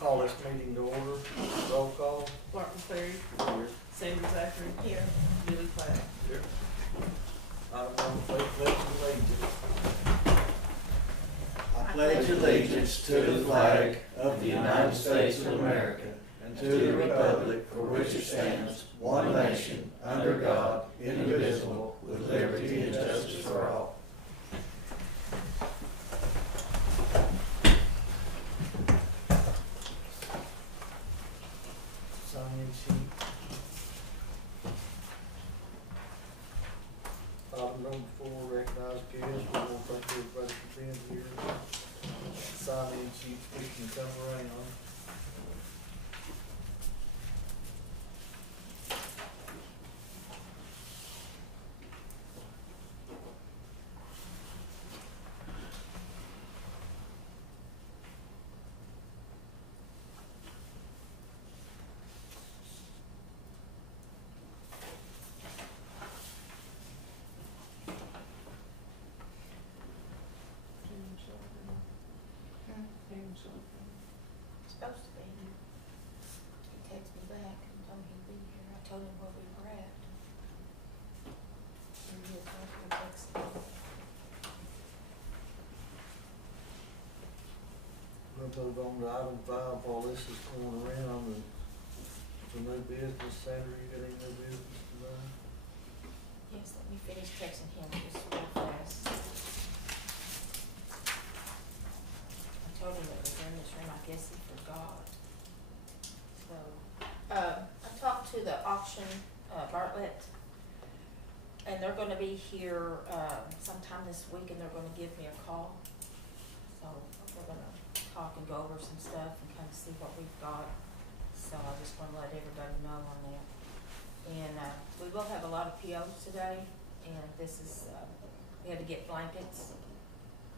Call this meeting to order. Roll call. Martin Perry, Here. Sandy Zachary. Here. Billy Clay. Here. Item number 3, pledge of allegiance. I pledge allegiance to the flag of the United States of America and to the republic for which it stands, one nation, under God, indivisible, with liberty and justice for all. Sign-in sheet. Item number 4, recognize guests. We want to thank everybody for being here. Sign-in sheets, we can come around. Supposed to be. He texted me back and told me he'd be here. I told him where we were at. And he was going to text me. We'll move on to item 5 while this is going around. And some new business. Sandra, you got any new business today? Yes, let me finish texting him just real fast. I told him it was in this room. I guess he forgot. So, I talked to the auction, Bartlett, and they're gonna be here, sometime this week, and they're gonna give me a call. So, we're gonna talk and go over some stuff and kind of see what we've got. So, I just wanna let everybody know on that. And, we will have a lot of POs today, and this is, we had to get blankets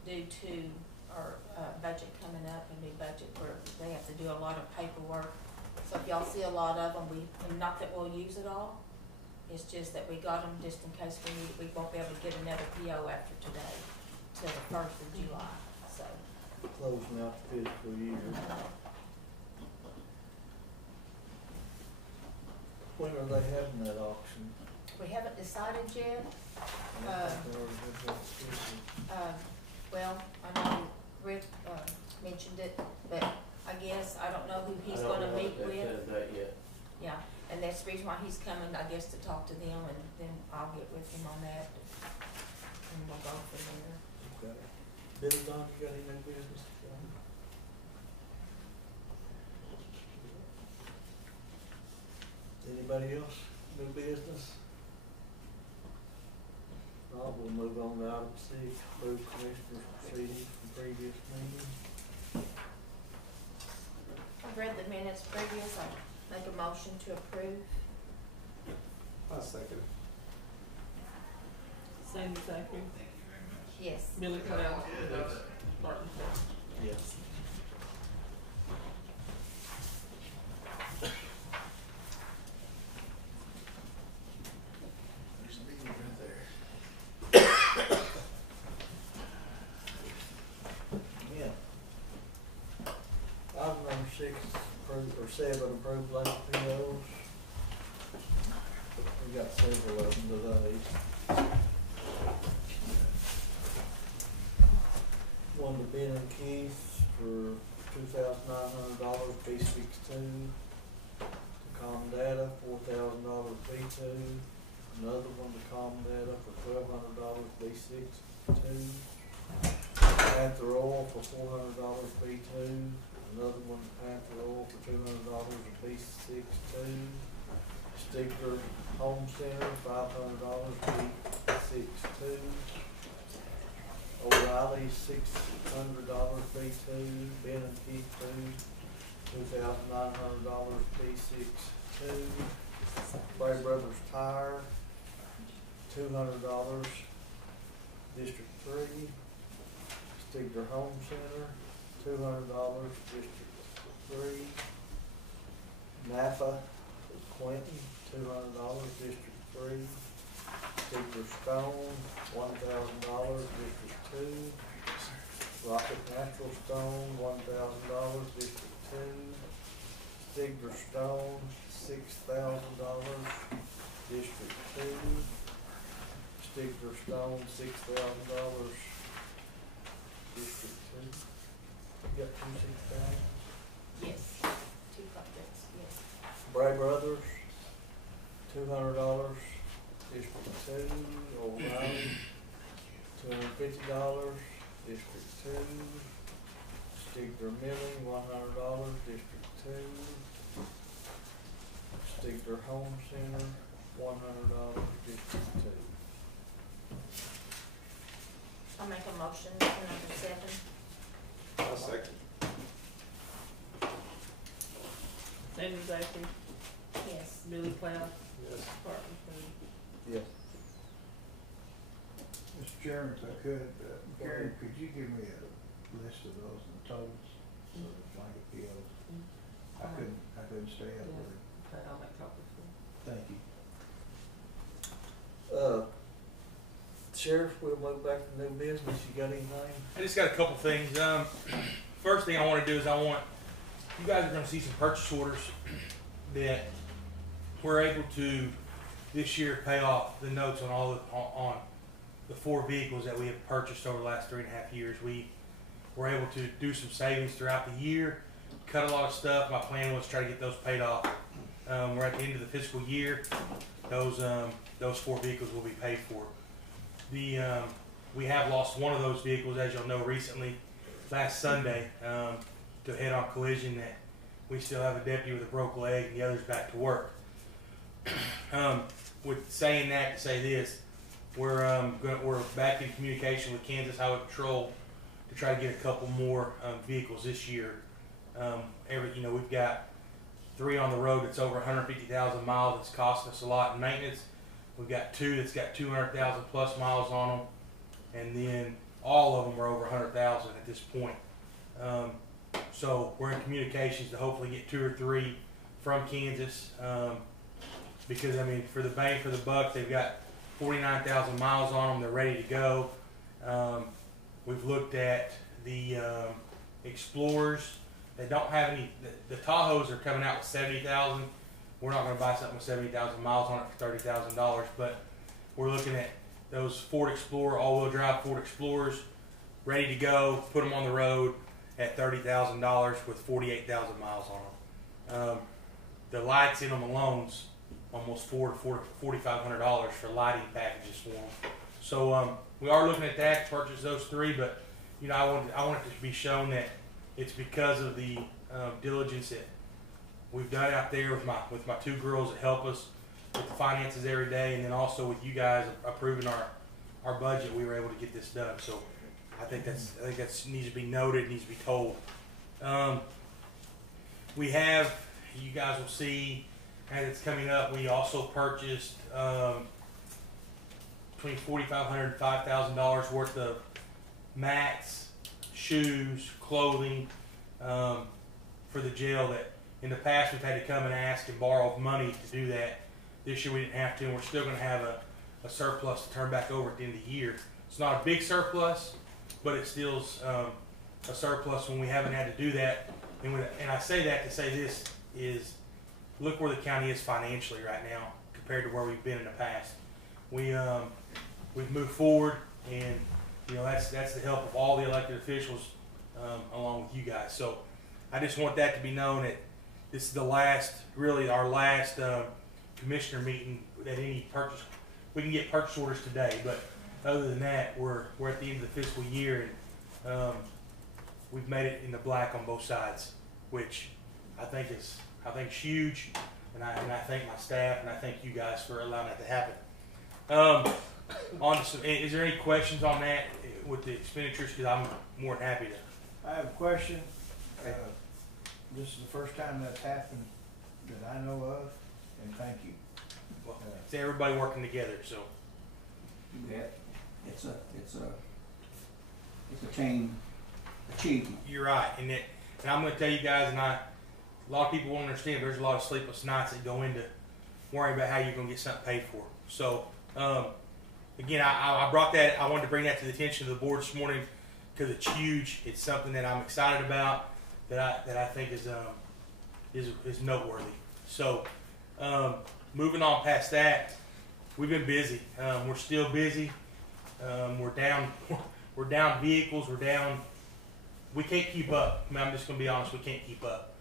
due to our, budget coming up, a new budget where they have to do a lot of paperwork. So if y'all see a lot of them, and not that we'll use it all, it's just that we got them just in case we need it. We won't be able to get another PO after today, till the 1st of July, so. Closing out the fiscal year. When are they having that auction? We haven't decided yet. I don't think they already have that scheduled. Well, I know Rick, mentioned it, but I guess, I don't know who he's gonna meet with. I don't know if they've said that yet. Yeah, and that's the reason why he's coming, I guess, to talk to them, and then I'll get with him on that, and we'll go from there. Okay. Billy, Don, you got any new business today? Anybody else, new business? No, we'll move on to item 6, approve commissioner's proceedings from previous meeting. I've read the minutes previous, I make a motion to approve. I'll second. Sandy Zachary. Yes. Billy Clay. Yes. Martin Perry. Yes. There's a meeting right there. Yeah. Item number 6, approve, or 7, approve blank POs. We got several of them today. One to Ben and Keith for $2,900 P62. To Com Data, $4,000 P2. Another one to Com Data for $1,200 P62. Panther Oil for $400 P2. Another one to Panther Oil for $200 a P62. Stickler Home Center, $500 P62. O'Reilly, $600 P2. Ben and Keith, $2,900 P62. Bray Brothers Tire, $200 District 3. Stigler Home Center, $200 District 3. Napa Quentin, $200 District 3. Stigler Stone, $1,000 District 2. Rocket Natural Stone, $1,000 District 2. Stigler Stone, $6,000. District 2. Stigler Stone, $6,000. District 2. You got 6,000. Yes, 2 projects, yes. Bray Brothers, $200. District 2. O'Reilly, $250. District 2. Stigler Milling, $100. District 2. Stigler Home Center, $100. District 2. I'll make a motion for number 7. I'll second. Sandra Zachary, Yes. Billy Cloud, Yes. Martin Boone. Yes. Mr. Chairman, if I could, Gary, could you give me a list of those and totals so that blanket POs? I couldn't stay up with it. Okay, I'll make copies for you. Thank you. Sheriff, we'll move back to new business. You got anything? I just got a couple things. First thing I want to do is you guys are going to see some purchase orders that we're able to this year pay off the notes on on the 4 vehicles that we have purchased over the last 3.5 years. We were able to do some savings throughout the year, cut a lot of stuff. My plan was to try to get those paid off. We're at the end of the fiscal year. Those 4 vehicles will be paid for. We have lost one of those vehicles, as you'll know, recently, last Sunday, to a head-on collision. That we still have a deputy with a broke leg, and the other's back to work. With saying that, to say this, we're back in communication with Kansas Highway Patrol to try to get a couple more vehicles this year. We've got 3 on the road that's over 150,000 miles. It's costing us a lot in maintenance. We've got 2 that's got 200,000 plus miles on them, and then all of them are over 100,000 at this point. So we're in communications to hopefully get 2 or 3 from Kansas, because I mean, for the bang for the buck, they've got 49,000 miles on them. They're ready to go. We've looked at the Explorers. They don't have any. The Tahoes are coming out with 70,000. We're not going to buy something with 70,000 miles on it for $30,000, but we're looking at those Ford Explorer, all-wheel drive Ford Explorers, ready to go. Put them on the road at $30,000 with 48,000 miles on them. The lights in them alone's almost $4,500 for lighting packages for them. So we are looking at that to purchase those 3, but I want it to be shown that it's because of the diligence that we've done out there with my 2 girls that help us with the finances every day, and then also with you guys approving our budget. We were able to get this done. So I think that's needs to be noted, needs to be told. We have, you guys will see as it's coming up, we also purchased between $4,500 and $5,000 worth of mats, shoes, clothing for the jail. That in the past we've had to come and ask and borrow money to do that. This year we didn't have to, and we're still going to have a surplus to turn back over at the end of the year. It's not a big surplus, but it still's a surplus when we haven't had to do that. And I say that to say this is, look where the county is financially right now compared to where we've been in the past. We've moved forward, and that's the help of all the elected officials along with you guys. So I just want that to be known that this is the last, really our last commissioner meeting that any purchase. We can get purchase orders today, but other than that, we're at the end of the fiscal year, and we've made it in the black on both sides, which I think is huge, and I thank my staff, and I thank you guys for allowing that to happen. Is there any questions on that with the expenditures? Because I'm more than happy to. I have a question. This is the first time that's happened that I know of, and thank you. Well, it's everybody working together, so. Yeah, it's a team achievement. You're right, and I'm going to tell you guys, and a lot of people won't understand. There's a lot of sleepless nights that go into worrying about how you're going to get something paid for. So, again, I brought that. I wanted to bring that to the attention of the board this morning because it's huge. It's something that I'm excited about. That I think is is noteworthy. So, moving on past that, we've been busy. We're still busy. We're down vehicles. We're down. We can't keep up. I mean, I'm just going to be honest. We can't keep up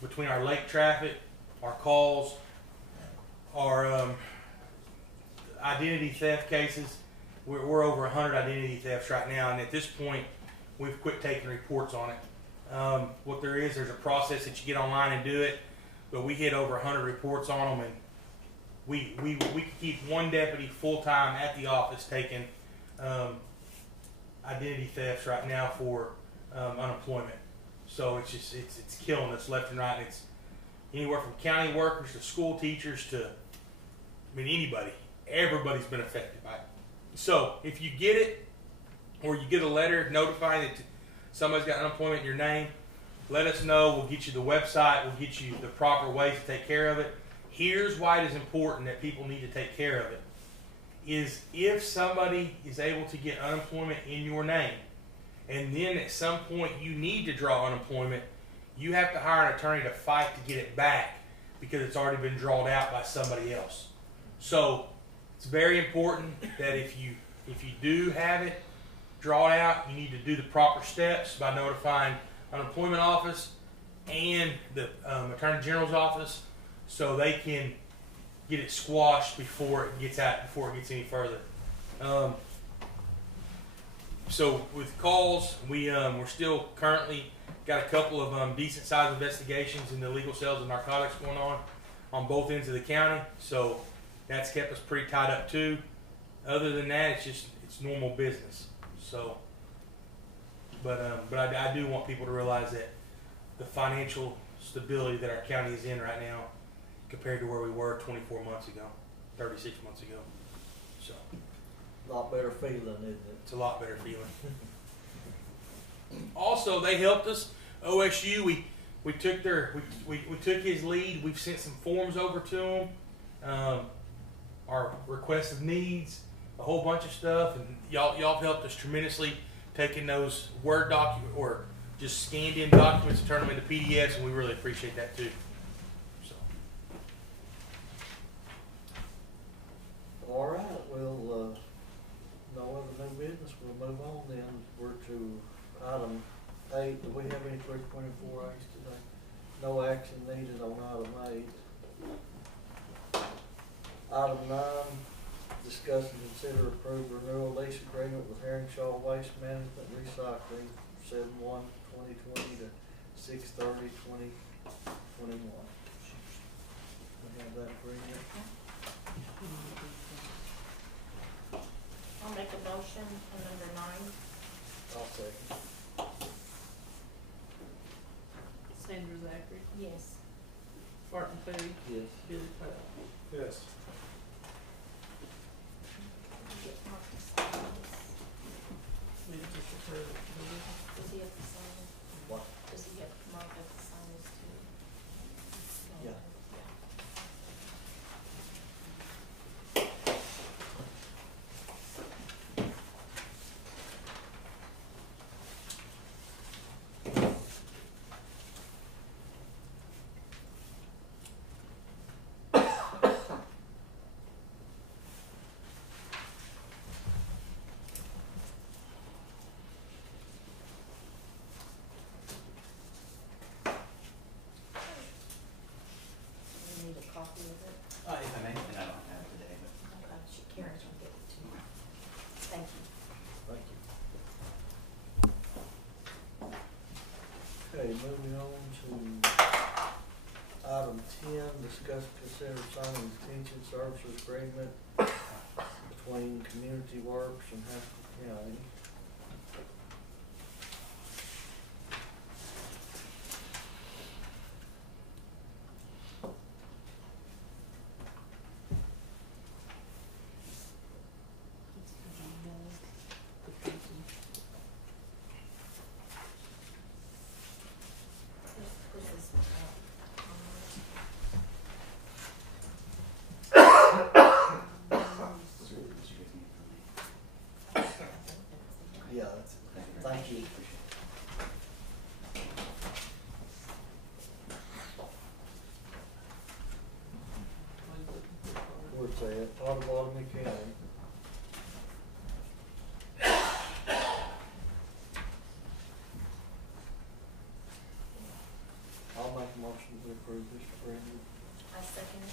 between our lake traffic, our calls, our identity theft cases. We're over 100 identity thefts right now, and at this point, we've quit taking reports on it. What there's a process that you get online and do it, but we hit over 100 reports on them, and we could keep one deputy full time at the office taking identity thefts right now for unemployment. So it's killing us left and right. It's anywhere from county workers to school teachers to, I mean, anybody. Everybody's been affected by it. So if you get it, or you get a letter notifying that somebody's got unemployment in your name, let us know. We'll get you the website. We'll get you the proper ways to take care of it. Here's why it is important that people need to take care of it. Is if somebody is able to get unemployment in your name, and then at some point you need to draw unemployment, you have to hire an attorney to fight to get it back because it's already been drawn out by somebody else. So it's very important that if you do have it drawn out, you need to do the proper steps by notifying unemployment office and the Attorney General's office so they can get it squashed before it gets any further. So with calls, we're still currently got a couple of decent sized investigations into illegal sales of narcotics going on both ends of the county. So that's kept us pretty tied up too. Other than that, it's normal business. So, but I do want people to realize that the financial stability that our county is in right now, compared to where we were 24 months ago, 36 months ago. So, A lot better feeling, isn't it? it's a lot better feeling. Also, they helped us. OSU, we took took his lead. We've sent some forms over to them. Our request of needs, a whole bunch of stuff, and y'all have helped us tremendously taking those Word document or just scanned in documents and turn them into PDFs, and we really appreciate that too. So. All right, well, no other new business. We'll move on then. We're to item 8. Do we have any 324 acts today? No action needed on item 8. Item 9, discuss and consider approve renewal lease agreement with Herringshaw Waste Management Recycling 7/1/2020 to 6/30/2021. We have that agreement. I'll make a motion on number 9. I'll second. Sandra Zachary, Yes. Barton Food, Yes. Billy Powell. Yes. Get Mark to sign this. We just approved it. Does he have to sign it? What? Does he have, Mark have to sign this too? Yeah. We need a copy of it. If I may, and I don't have it today, but Okay, Karen's gonna give it to you. Thank you. Thank you. Okay, moving on to item 10, discuss and consider signing detention services agreement between Community Works and Haskell County. Who's this one? did you get the information? Somerset, Potawatomi County. I'll make a motion to approve this agreement. I second it.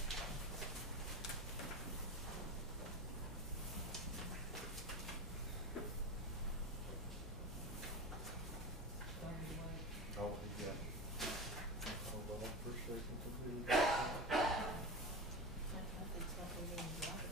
Oh, yeah. Hold on for a second to do that. I think something needs to happen.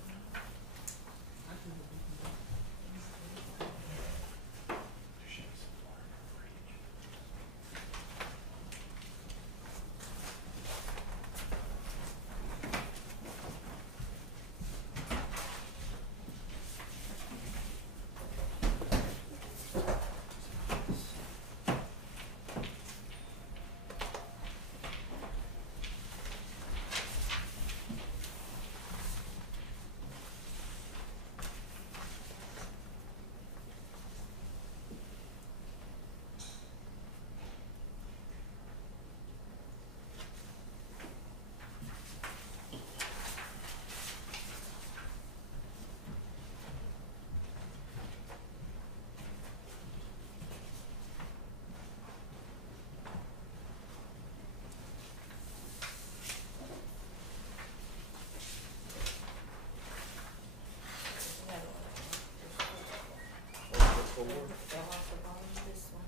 Forward. Fell off the bottom of this one.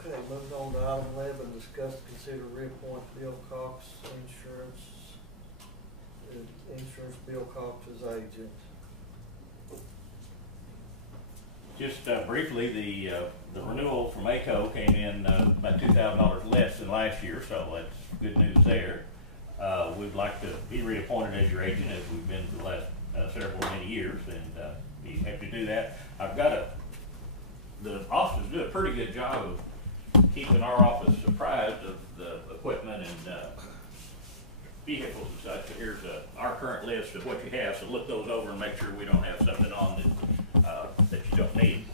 Okay, moving on to item 11, discuss, consider reappoint Bill Cox, insurance Bill Cox as agent. Just briefly, the renewal from ACO came in about $2,000 less than last year, so that's good news there. We'd like to be reappointed as your agent, as we've been for the last many years, and be happy to do that. The officers do a pretty good job of keeping our office apprised of the equipment and vehicles and such. But here's our current list of what you have, so look those over and make sure we don't have something on that you don't need,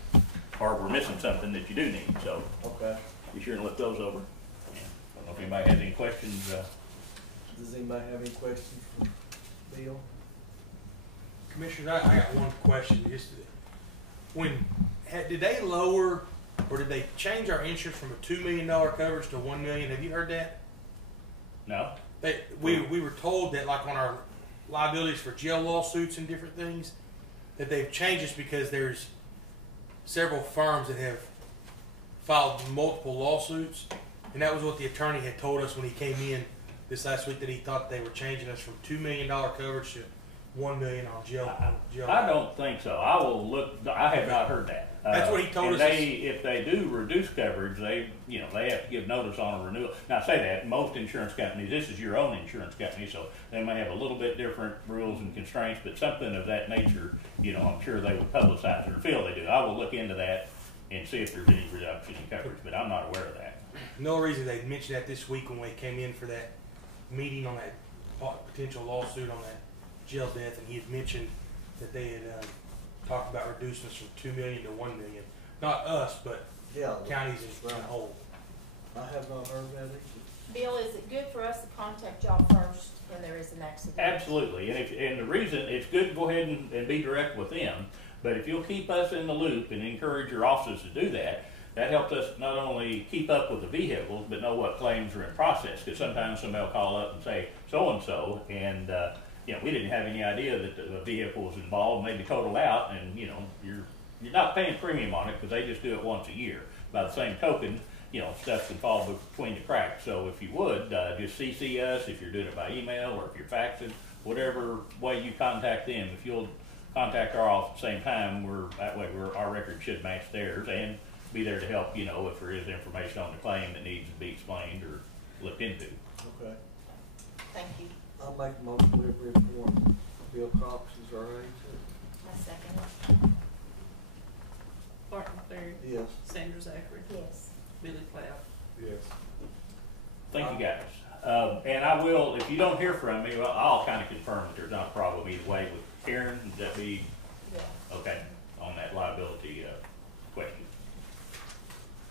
or we're missing something that you do need. So Okay. be sure and look those over. I don't know if anybody has any questions. Does anybody have any questions for Bill? Commissioner, I got one question. Just did they lower or did they change our insurance from a $2 million coverage to $1 million? Have you heard that? No? We were told that, like, on our liabilities for jail lawsuits and different things, that they've changed this because there's several firms that have filed multiple lawsuits, and that was what the attorney had told us when he came in this last week, that he thought they were changing us from $2 million coverage to $1 million on jail. I don't think so. I will look. I have not heard that. That's what he told us. If they do reduce coverage, they have to give notice on a renewal. Now, I say that most insurance companies, this is your own insurance company, so they may have a little bit different rules and constraints, but something of that nature, I'm sure they would publicize it or feel they do. I will look into that and see if there's any reduction in coverage, but I'm not aware of that. No reason they mentioned that this week when we came in for that meeting on that potential lawsuit on that jail death, and he had mentioned that they had talked about reducing us from $2 million to $1 million. Not us, but counties as a whole. I have not heard that either. Bill, is it good for us to contact y'all first when there is an accident? Absolutely, and the reason it's good to go ahead and be direct with them, but if you'll keep us in the loop and encourage your officers to do that, that helps us not only keep up with the vehicles, but know what claims are in process. Because sometimes somebody will call up and say so-and-so, and we didn't have any idea that the vehicle was involved, maybe totaled out, and you're you're not paying premium on it because they just do it once a year. By the same token, you know, stuff can fall between the cracks. So if you would, just CC us if you're doing it by email or if you're faxing, whatever way you contact them. If you'll contact our office at the same time, that way our record should match theirs and be there to help, you know, if there is information on the claim that needs to be explained or looked into. Okay. Thank you. I'll make a motion to report Bill Cox is our agent. I second it. Barton Cleary, Yes. Sandra Zachary, Yes. Billy Cloud. Yes. Thank you, guys. And I will, if you don't hear from me, well, I'll kind of confirm that there's not a problem either way with Karen. Would that be Yeah. okay on that liability question?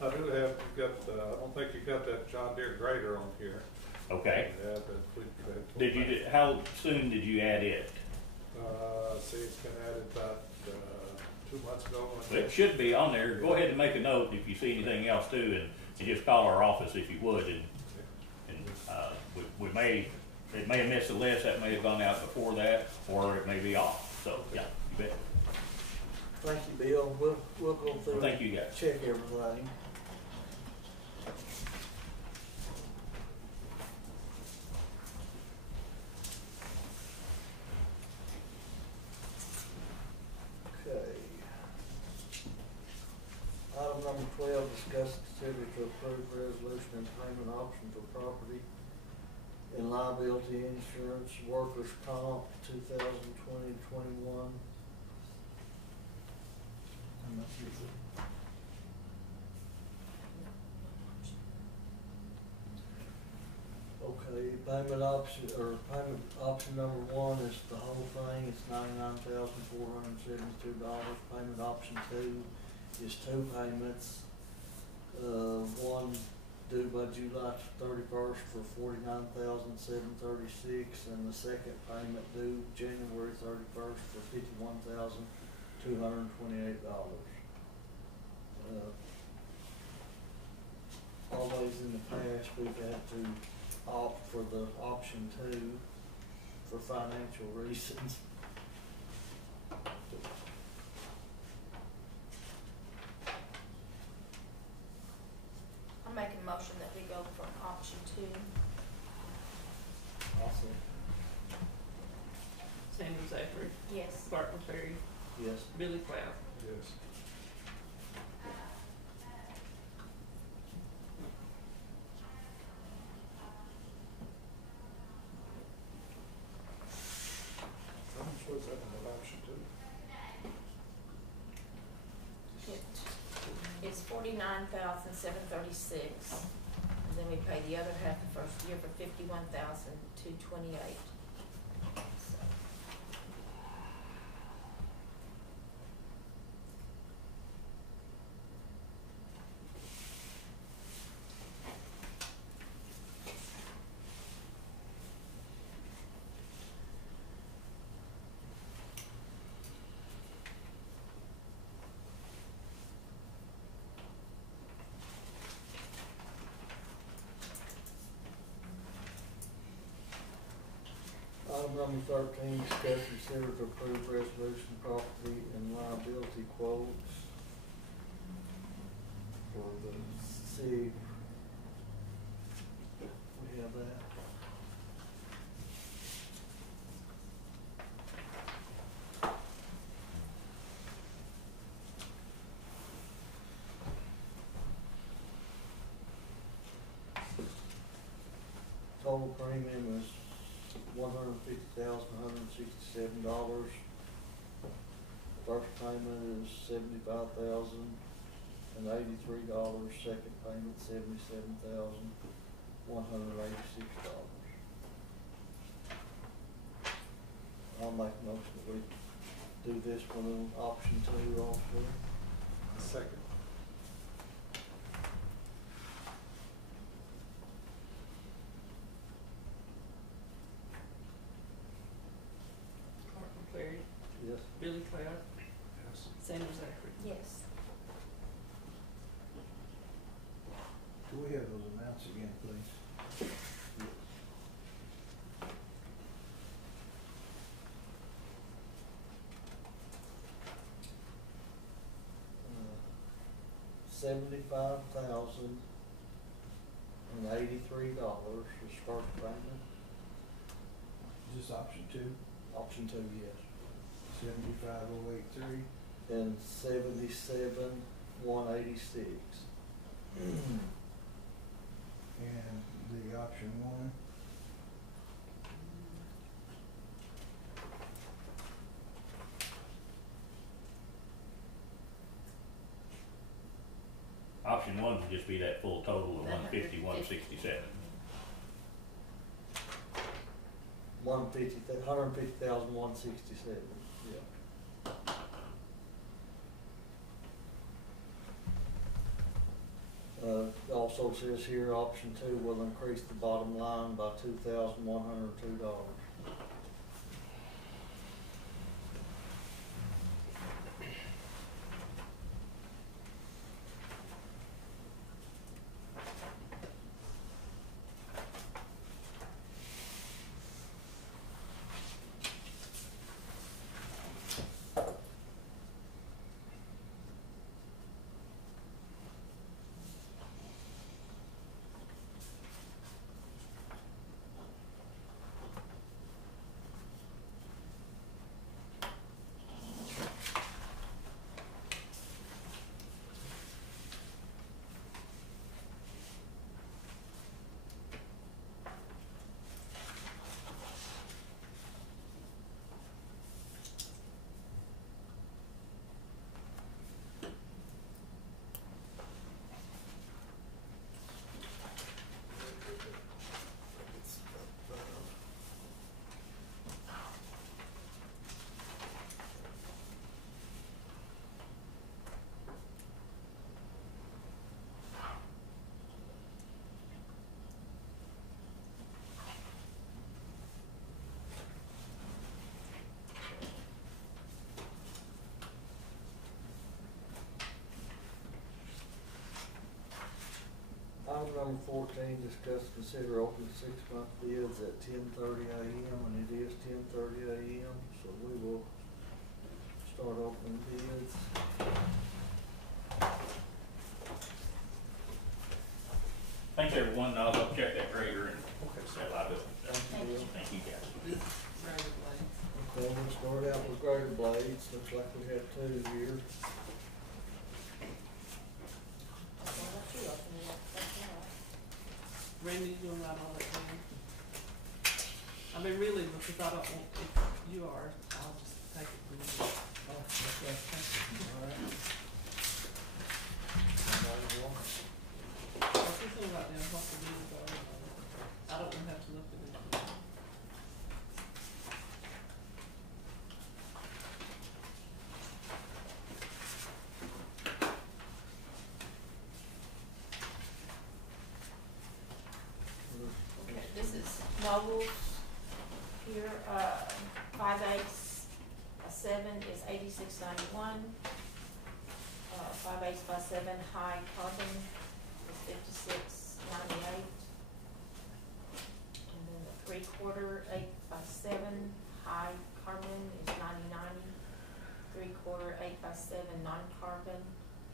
I do have, I don't think you got that John Deere grader on here. Okay. Yeah, but we could. Did you? How soon did you add it? See, it's been added about, 2 months ago. It should be on there. Go ahead and make a note if you see anything else too, and just call our office if you would. And it may have missed the list. That may have gone out before that, or it may be off. So yeah, you bet. Thank you, Bill. We'll go through. Thank you, guys. Check everything. Okay. Item number 12, discuss, consider to approve resolution and payment option for property and liability insurance, workers' comp, 2020-21. How much is it? Okay, payment option number 1 is the whole thing, it's $99,472. Payment option 2 is 2 payments. One due by July 31st for $49,736, and the second payment due January 31st for $51,228. Always in the past, we've had to opt for the option 2 for financial reasons. I'm making a motion that we go for option 2. Awesome. Sandra Zachary, Yes. Barton Cleary, Yes. Billy Cloud. Yes. How much was that in the option two? It's $49,736, and then we pay the other half the first year for $51,228. So, Item number 13, discuss, consider to approve resolution property and liability quotes for the city. We have that. Total premium is $150,167. First payment is $75,083. Second payment $77,186. I'll make a motion that we do this one on option 2 also. Second. Barton Cleary, Yes. Billy Cloud, Yes. Sandra Zachary. yes. Do we have those amounts again, please? $75,083 is first payment. Is this option two? Option two, yes. 75,083. And 77,186. And the option one? Option one would just be that full total of 150,167. 150,167. Yeah. Also says here, option two will increase the bottom line by $2,102. Item number 14, discuss, consider opening 6-month bids at 10:30 a.m. and it is 10:30 a.m. So we will start opening bids. Thanks everyone, I'll go check that grader and that liability. Thank you. Thank you guys. Right away. Okay, we'll start out with grader blades. Looks like we have two here. Okay, let you open it up. That's all right. Randy's doing right on it, man. I mean, really, because I don't want, if you are, I'll just take it from you. Oh, okay. All right. Somebody want it? I'll see something about them, what the deals are. I don't even have to look at it. Okay, this is Nobles here, 5/8 by 7 is 86.91. 5/8 by 7 high carbon is 56.98. And then the 3/4 8 by 7 high carbon is 90.90. 3/4 8 by 7 non-carbon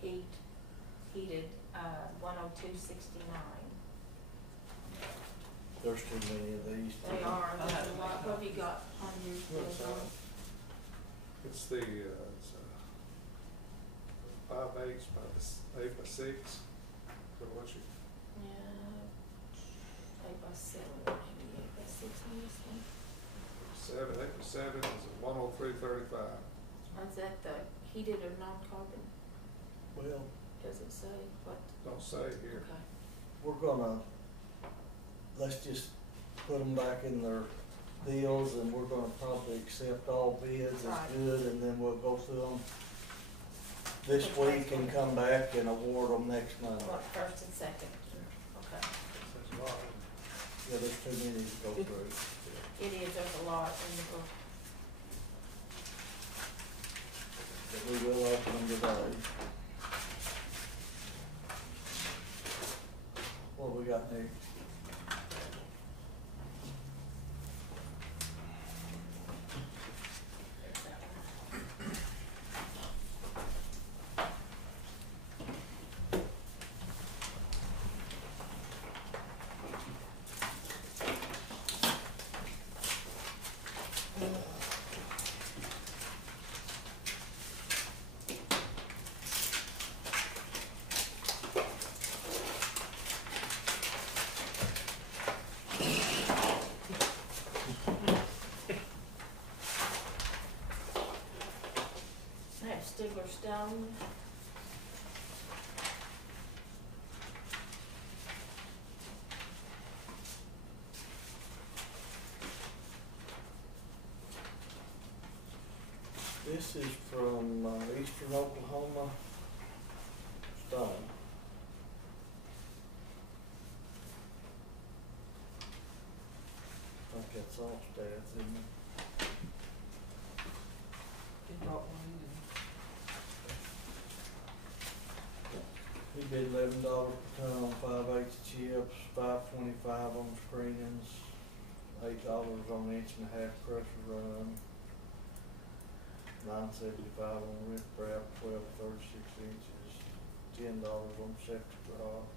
heated 102.69. There's too many of these. They are, there's a lot. What have you got on your What's bill? It's the, it's 5/8 by 8 by 6. So what you, Yeah, 8 by 7, maybe 8 by 6 on this one. 8 by 7 is 103.35. Is that the heated or non-carbon? Well, Does it say what? Don't say here. Okay. we're gonna, let's just put them back in their deals and we're gonna probably accept all bids as Right. good and then we'll go through them this week and come back and award them next month. What, first and second? Okay. That's a lot. Yeah, there's too many to go through. It is, there's a lot in the book. But we will open them today. What we got next? There's that one. have Stigler Stone. This is from eastern Oklahoma Stone. I think that's all stats, isn't it? He brought one in. He bid $11 per ton on 5/8 chips, $5.25 on screenings, $8 on inch and a half pressure run, $9.75 on rip wrap, 12 36 inches, $10 on septic rock,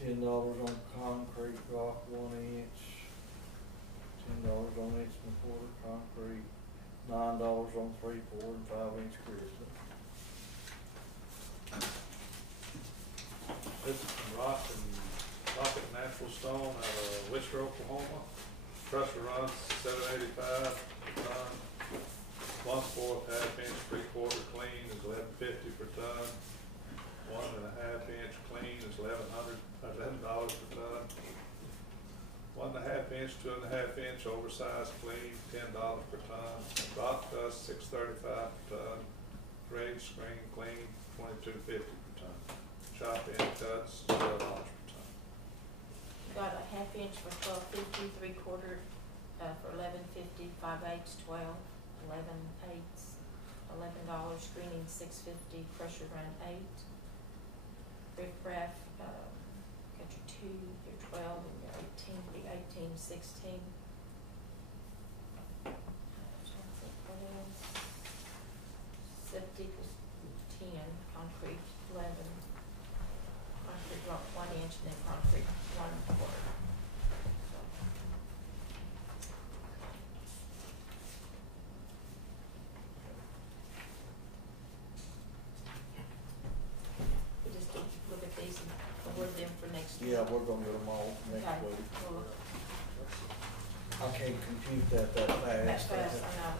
$10 on concrete rock 1 inch, $10 on inch and a quarter concrete, $9 on 3/4 and 5 inch grizzly. This is from Rocket Natural Stone out of Wister, Oklahoma. Crusher runs 785 per ton. 1/4 half-inch 3/4 clean is $11.50 per ton. 1.5 inch clean is $11 per ton. 1.5 inch, 2.5 inch oversized clean, $10 per ton. Rock dust, $6.35 per ton. Grade screen clean, $22.50 per ton. Chop in cuts, $12 per ton. Got a half inch for $12.50, 3/4 for $11.50, 5/8 $12, 11/8 $11, screening $6.50, crusher run $8. Riff raff, got your 2, your 12, and your 18, the 18, 16. Trying to think what else. Septic was 10, concrete 11. Concrete rock 1 inch, and then concrete 1/4. We just need to look at these and award them for next week. Yeah, we're gonna get them all next Okay. week. Well, I can't compute that that fast. fast, I know.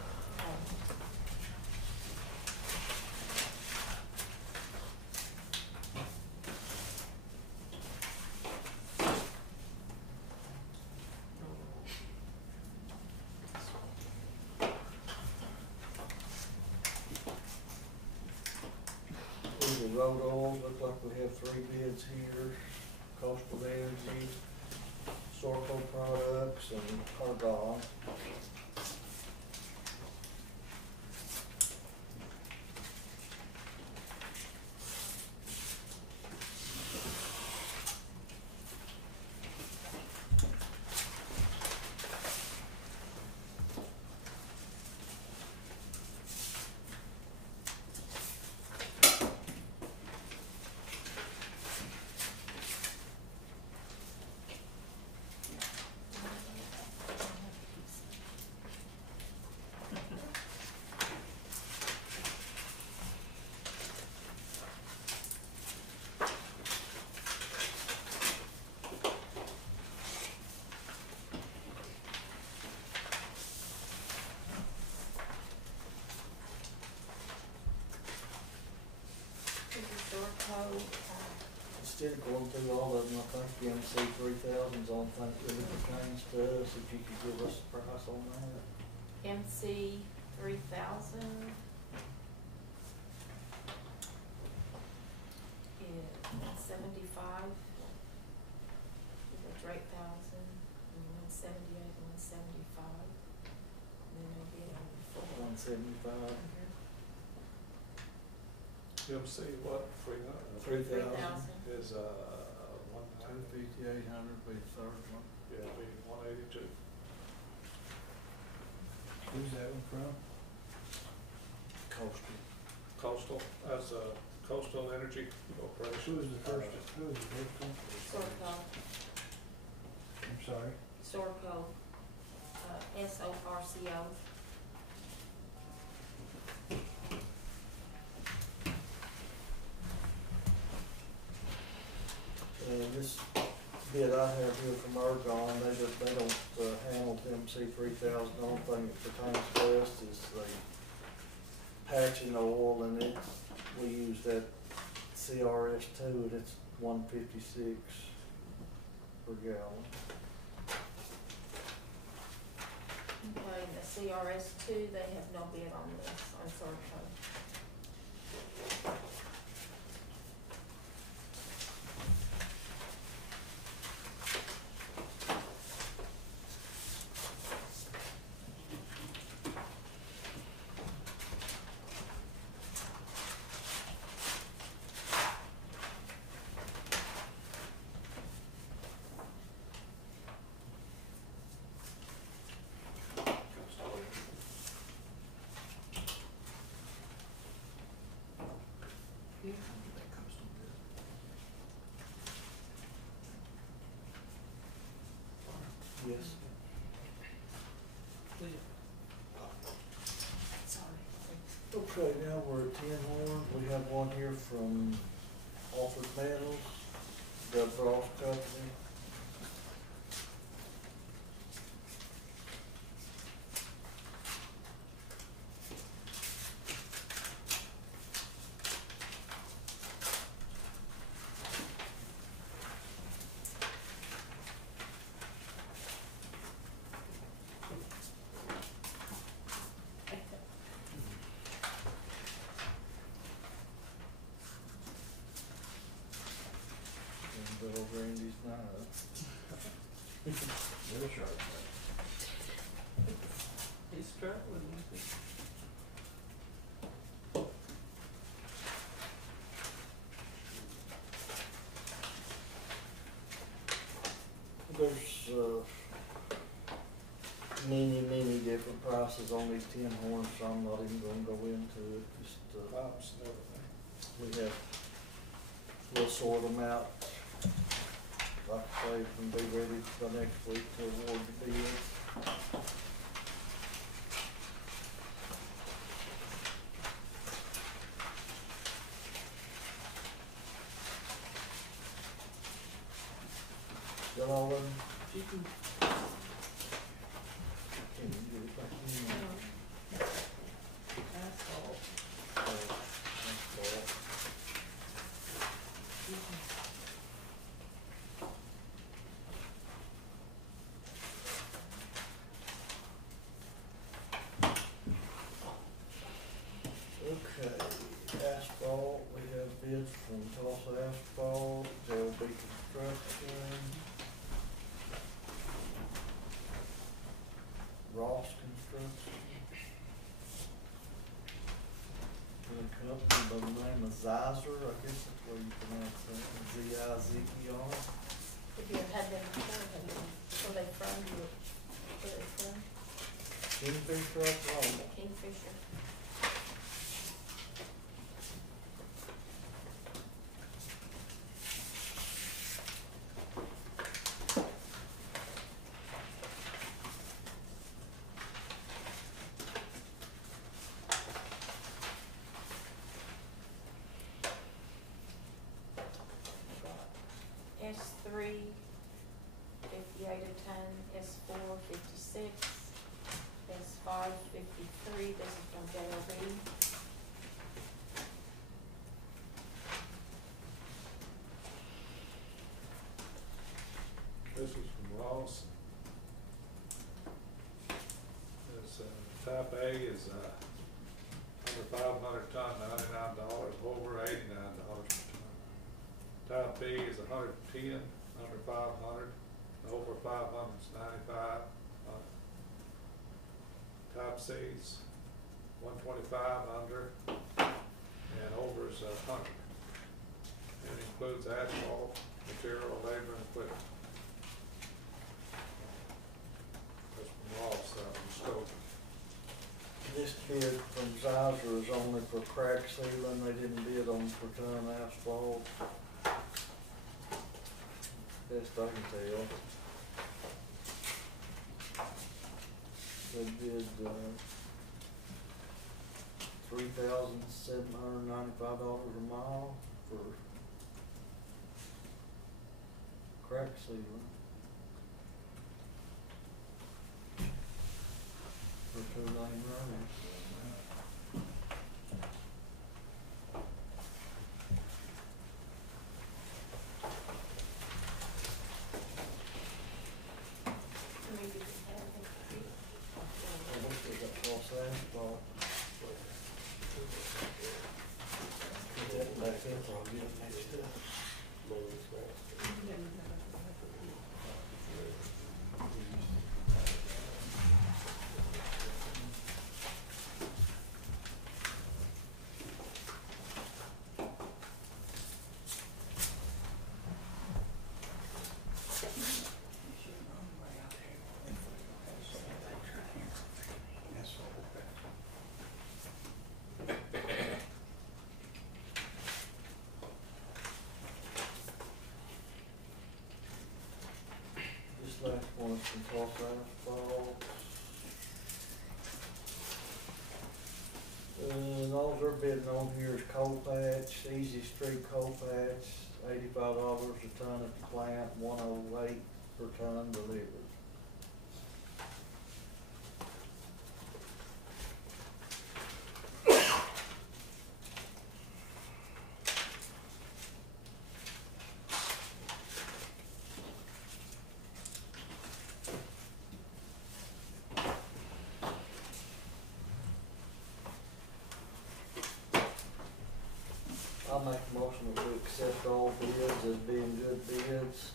These are road oils, look like we have 3 bids here. Coastal Energy, Sorco Products, and Argon. Instead of going through all of them, I think the MC 3000's on, think really pertains to us, if you could give us a price on that. MC 3000 is 175. The 3000, and 178, 175. And then there'll be on the 175. MC what, 3,000. 3,000. is, 190, 250, 800 be the third one. yeah, it'll be 182. Who's that one from? Coastal. Coastal, as a Coastal Energy Corporation. Who was the first one? Sorco, I'm sorry? Sorco, SORCO. This bid I have here from Argon, they don't handle the MC 3000. The only thing that pertains to us is the patching oil, and we use that CRS two, and it's 156 per gallon. Okay, and the CRS two, they have no bid on this, on Serco. Yes. Sorry. Okay, now we're at Tin Horn. We have one here from Alfred Metals, the Frost Company. And Bill Randy's not. They're sharp. He's struggling with it. There's many different prices on these tin horns, so I'm not even gonna go into it. Just Pumps and everything. we have, we'll sort them out. Like I say, and be ready by next week to award the bids. Got all of them? You can, Can you get it back in? asphalt. That's all. You can- Okay, asphalt, we have bids from Tulsa Asphalt, JLB Construction, Ross Construction, and a company by the name of Zizer, I guess that's where you pronounce that, Z-I-Z-E-R. Have you had them before, have you, where they from, where they from? Kingfisher, that's all. Kingfisher. S3, 58 a ton, S4, 56, S5, 53, this is from JLB. This is from Ross. This, type A is, under 500 ton, $99, over $89 per ton. Type B is 110, under 500, over 500 is 95. Type C is 125, under, and over is 100. And it includes asphalt, material, labor, and equipment. That's from Ross, from Stoke. This bid from Zizer is only for crack sealing, they didn't bid on per ton asphalt. Best I can tell. They bid, $3,795 a mile for crack sealing. For 2 lane roads. and toss asphalt. And all they're bidding on here is coal patch, Easy Street coal patch, $85 a ton at the plant, 108 per ton delivered. I'll make a motion that we accept all bids as being good bids.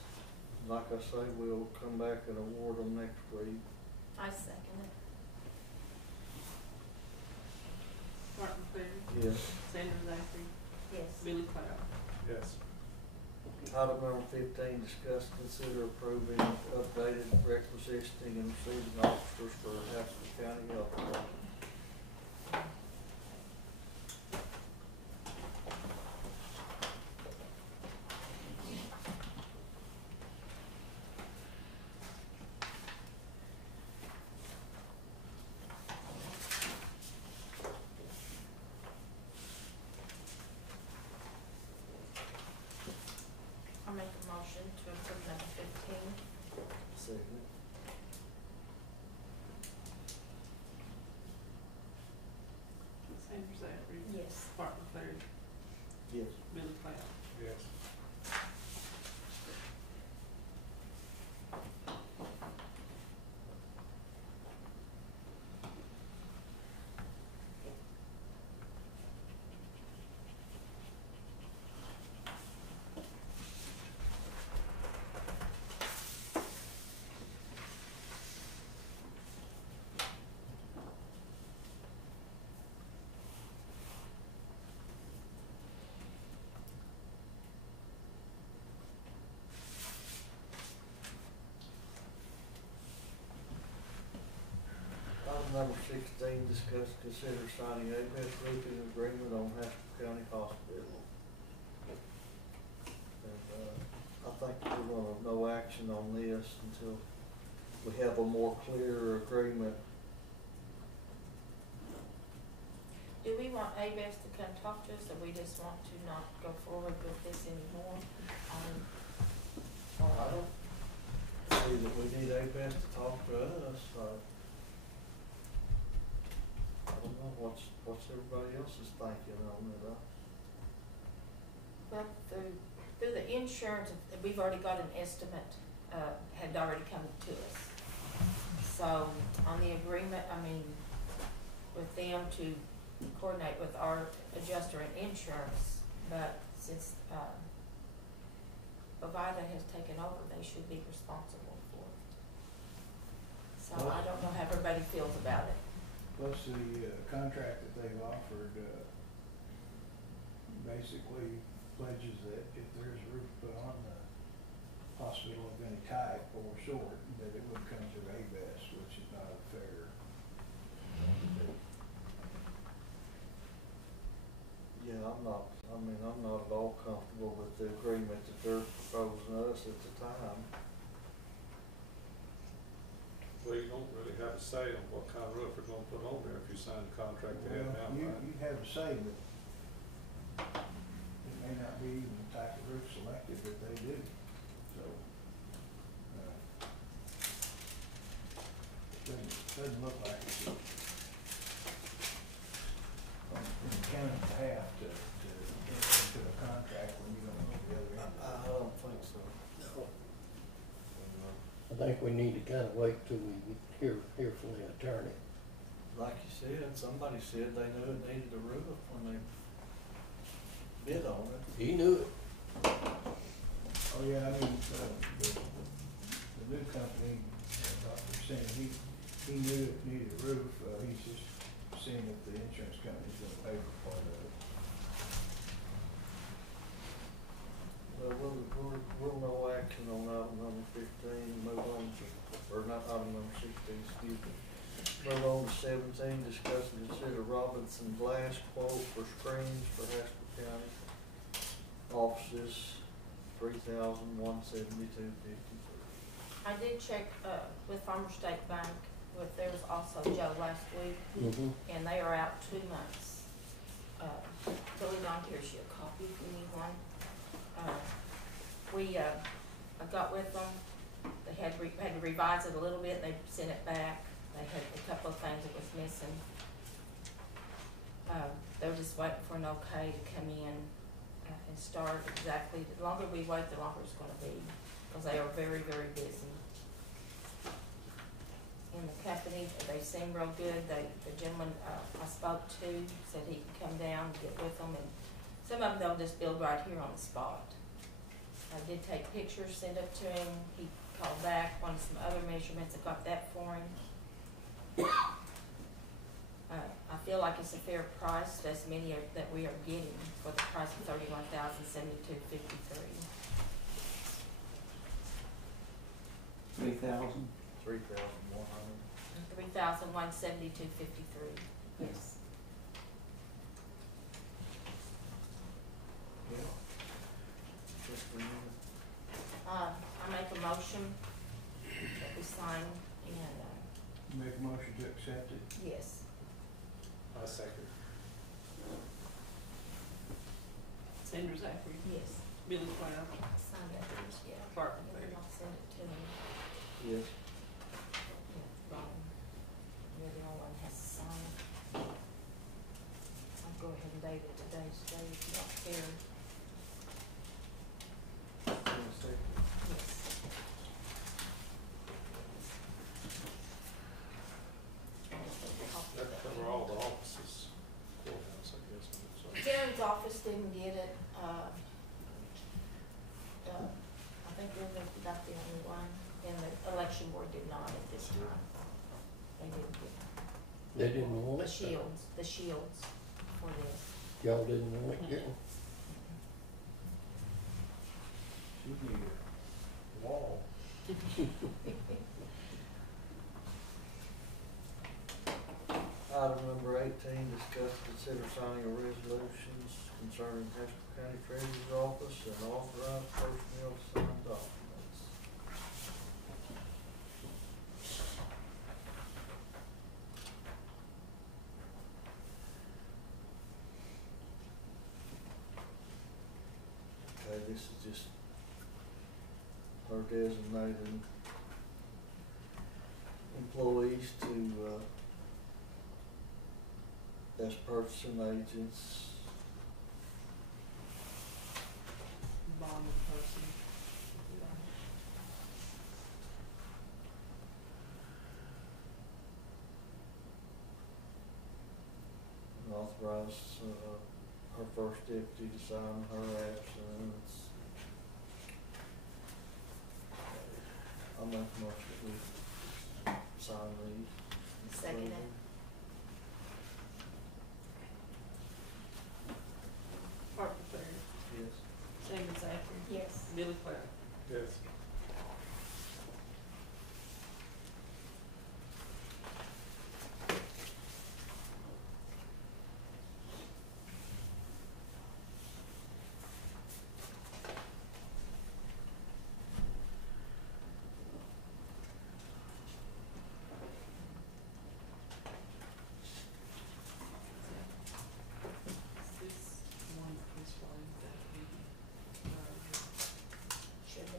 Like I say, we'll come back and award them next week. I second it. Martin Cleary, Yes. Sandra Zachary, Yes. Billy Cloud. Yes. Item number 15, discuss, consider approving updated requisitioning and receiving officers for Haskell County Health Department. I'll make a motion to approve number 15. Second. Sandra Zachary, Yes. Martin Cleary, Yes. Billy Cloud. Yes. Item number 16, discuss, consider signing a best roofing agreement on Haskell County Hospital. And, I think we're gonna no action on this until we have a more clear agreement. Do we want ABES to come talk to us, or we just want to not go forward with this anymore? I don't see that we need ABES to talk to us, I don't know what's everybody else's thinking on it, Well, through the insurance, we've already got an estimate, had already come to us. So on the agreement, I mean, with them to coordinate with our adjuster and insurance, but since, Bovida has taken over, they should be responsible for it. So I don't know how everybody feels about it. Plus the contract that they've offered, basically pledges that if there's a roof put on the hospital of any type or sort, that it would come through ABES, which is not fair. Yeah, I'm not at all comfortable with the agreement that they're proposing us at the time. Well, you don't really have a say on what kind of roof we're gonna put on there if you sign the contract to have Well, now, you, right? you have a say, but it may not be even the type of roof selected that they do, so. Doesn't look like it's on the county's behalf to enter into a contract when you don't know the other end. I don't think so. I think we need to kind of wait till we hear from the attorney. Like you said, somebody said they knew it needed a roof when they bid on it. He knew it. Oh, yeah, I mean, the new company, Dr. Singh, he knew it needed a roof, he's just seeing if the insurance company's gonna pay for part of it. We'll no action on item number 15, move on to, or not item number 16, excuse me. Move on to 17, discuss and consider Robinson Glass quote for screens for Haskell County offices, $3,172.53. I did check, with Farmer State Bank, there was also Joe last week, Mm-hmm. and they are out 2 months. Billy Don, here's your copy if you need one. I got with them, they had to revise it a little bit, they sent it back, they had a couple of things that was missing. They were just waiting for an okay to come in and start exactly, the longer we wait, the longer it's gonna be, because they are very, very busy. And the company, they seem real good, the gentleman, I spoke to said he could come down, get with them, and some of them they'll just build right here on the spot. I did take pictures, send it to him, he called back, wanted some other measurements, I got that for him. I feel like it's a fair price, as many that we are getting for the price of $31,072.53. 3,000. 3,100. $3,172.53. Yes. Yeah. Just a minute. I make a motion that we sign and, Make a motion to accept it. yes. I second. Sandra Zachary, Yes. Billy Cloud, Sign that, yeah. Bart And then I'll send it to him. Yes. Yeah, Ron, you're the only one that has to sign it. I'll go ahead and date it today's date if you don't care. Yes. That cover all the offices, courthouse, I guess, so. Karen's office didn't get it, I think we're not the only one, and the election board did not at this time. They didn't get They didn't want the it. shields for this. Y'all didn't want it, yeah. Should be a wall. Item number 18, discuss, consider signing of resolutions concerning Haskell County Treasurer's Office and authorize personnel to sign documents. Okay, this is just her designating employees to, as purchasing agents, bond person. and authorize, her first deputy to sign her absence. I'll make a motion that we sign these. Second it. Bart Fair, Yes. Sandra Zachary, Yes. Billy Cloud. Yes. This one is one that we, Should be.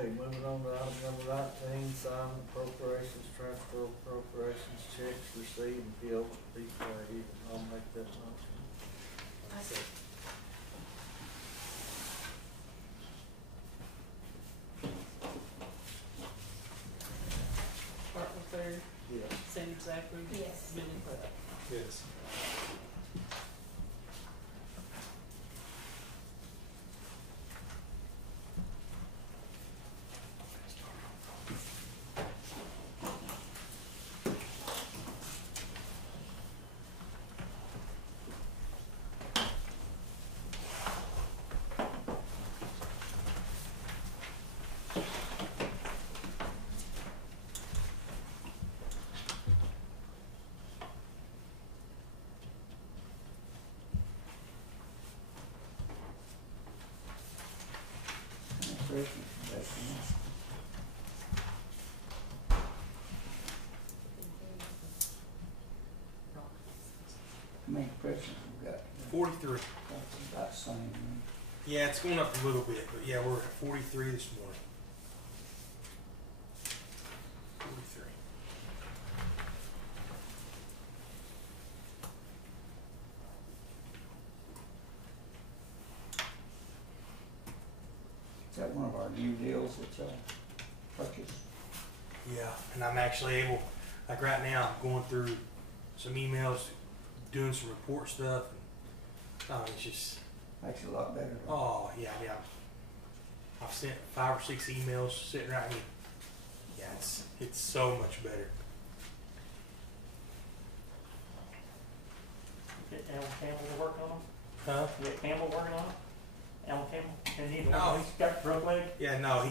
Okay, moving on to item number 19, sign appropriations, transfer appropriations, checks received, and bills to be paid. I'll make that motion. Bartlett Fair, Yes. Sandy Zachary. Yes. Billy Pratt. Yes. Christmas, that's nice. How many presidents we got? 43. That's about the same. Yeah, it's going up a little bit, but yeah, we're at 43 this morning. 43. Is that one of our new deals that y'all purchased? Yeah, and I'm actually able, like right now, I'm going through some emails, doing some report stuff. And, it's just, Makes it a lot better. oh yeah, I mean, I've sent 5 or 6 emails sitting right here. Yeah, it's so much better. Get Alan Campbell to work on Huh? it? Get Campbell working on it? Alan Campbell? And he, No. he's got broke leg? Yeah, no,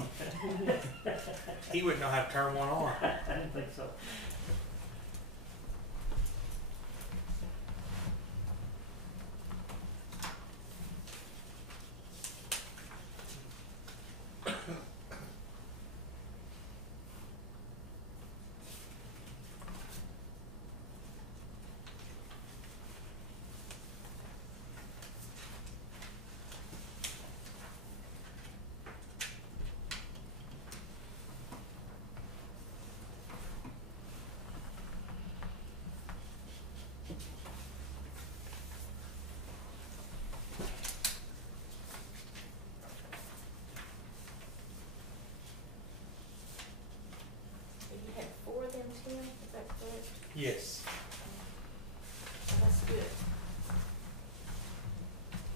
he wouldn't know how to turn one on. I didn't think so. You had 4 of them, Tim, is that correct? Yes, Well, that's good.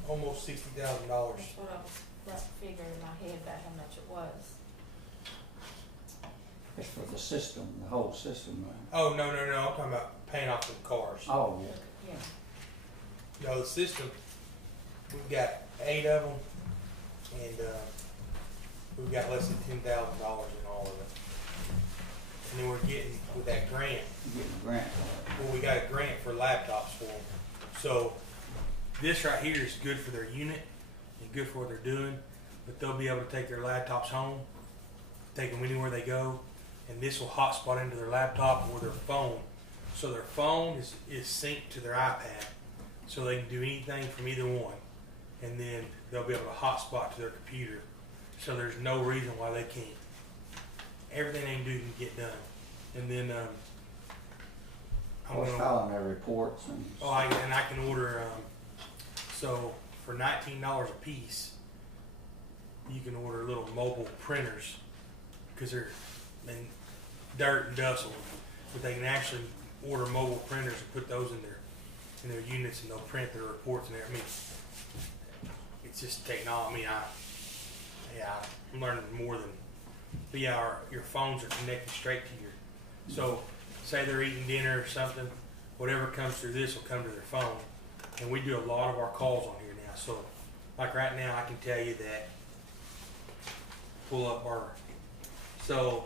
almost $60,000. That's what I was about to figure in my head about how much it was. It's for the system, the whole system. Oh no, I'm talking about paying off the cars. Oh, yeah. Yeah. No, the system, we've got 8 of them, and we've got less than $10,000 in all of it. And then we're getting, with that grant, You're getting a grant for it. well, we got a grant for laptops for them. So this right here is good for their unit and good for what they're doing, but they'll be able to take their laptops home, take them anywhere they go, and this will hotspot into their laptop or their phone. So their phone is synced to their iPad, so they can do anything from either one, and then they'll be able to hotspot to their computer. So there's no reason why they can't. Everything they can do can get done, and then I was filing their reports and. Oh, and I can order. So for $19 a piece, you can order little mobile printers because they're in dirt and dust on them. But they can actually order mobile printers and put those in their units, and they'll print their reports and everything. I mean, it's just technology. I mean, I'm learning more than. But yeah, your phones are connected straight to your. So say they're eating dinner or something, whatever comes through this will come to their phone. And we do a lot of our calls on here now. So like right now, I can tell you that, pull up our, so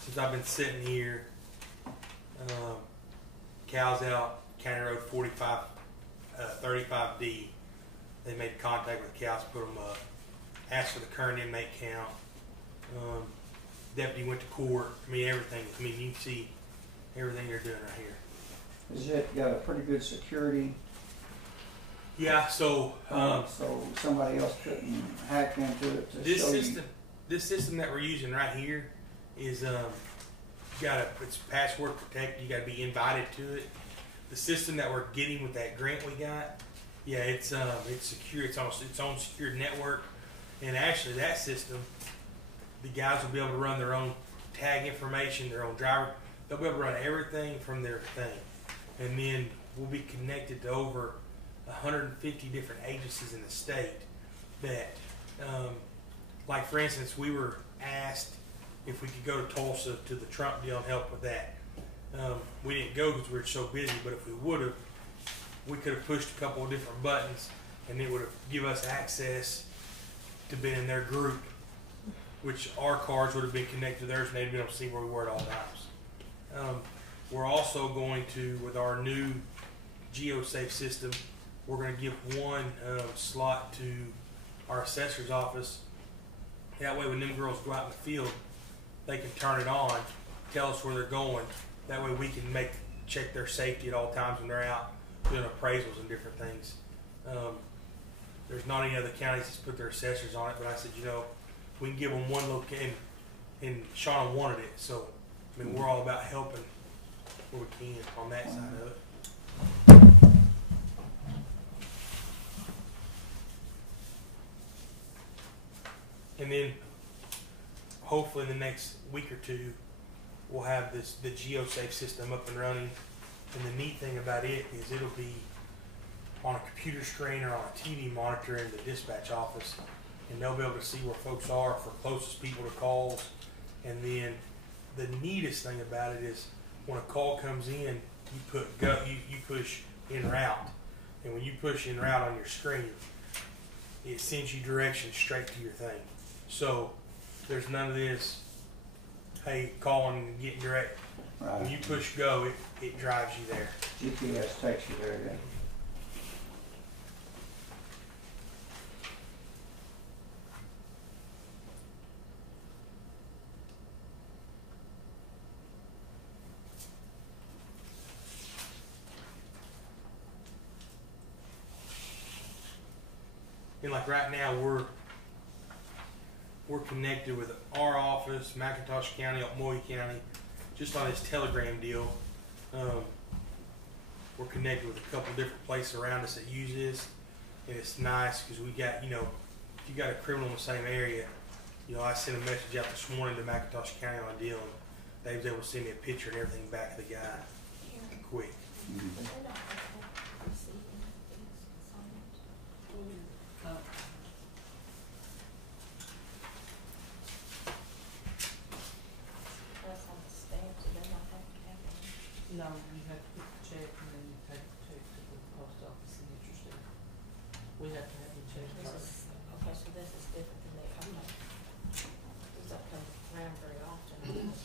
since I've been sitting here, cows out, County Road 45, 35D, they made contact with the cows, put them up, asked for the current inmate count. Deputy went to court. I mean, everything. I mean, you can see everything they're doing right here. Has it got a pretty good security? Yeah, so So somebody else couldn't hack into it to this show system, this system that we're using right here is it's password protected. You got to be invited to it. The system that we're getting with that grant we got, yeah, it's secure. It's on its own secured network, and actually that system, the guys will be able to run their own tag information, their own driver. They'll be able to run everything from their thing, and then we'll be connected to over 150 different agencies in the state. That, like for instance, we were asked if we could go to Tulsa to the Trump deal and help with that. We didn't go because we were so busy, but if we would have, we could have pushed a couple of different buttons and it would have given us access to be in their group, which our cards would have been connected to theirs and they'd be able to see where we were at all times. We're also going to, with our new GeoSafe system, we're going to give one slot to our assessor's office. That way when them girls go out in the field, they can turn it on, tell us where they're going. That way we can check their safety at all times when they're out doing appraisals and different things. There's not any other counties that's put their assessors on it, but I said, we can give them one location, and Shauna wanted it. So, I mean, we're all about helping where we can on that side of it. And then hopefully in the next week or two, we'll have the GeoSafe system up and running. And the neat thing about it is it'll be on a computer screen or on a TV monitor in the dispatch office. And they'll be able to see where folks are for closest people to calls. And then the neatest thing about it is when a call comes in, you put go, you push en route. And when you push en route on your screen, it sends you directions straight to your thing. So there's none of this, hey, calling and getting direct. Right. When you push go, it drives you there. GPS takes you there then. And like right now, we're connected with our office, McIntosh County, Otmoy County, just on this Telegram deal. We're connected with a couple different places around us that use this, and it's nice because we got, if you got a criminal in the same area, I sent a message out this morning to McIntosh County on a deal, and they was able to send me a picture and everything back of the guy quick. No, you have to put the check and then you take the check to the post office and get your stamp. We have to have the check first. Okay, so this is different than the, I'm not, this don't come around very often.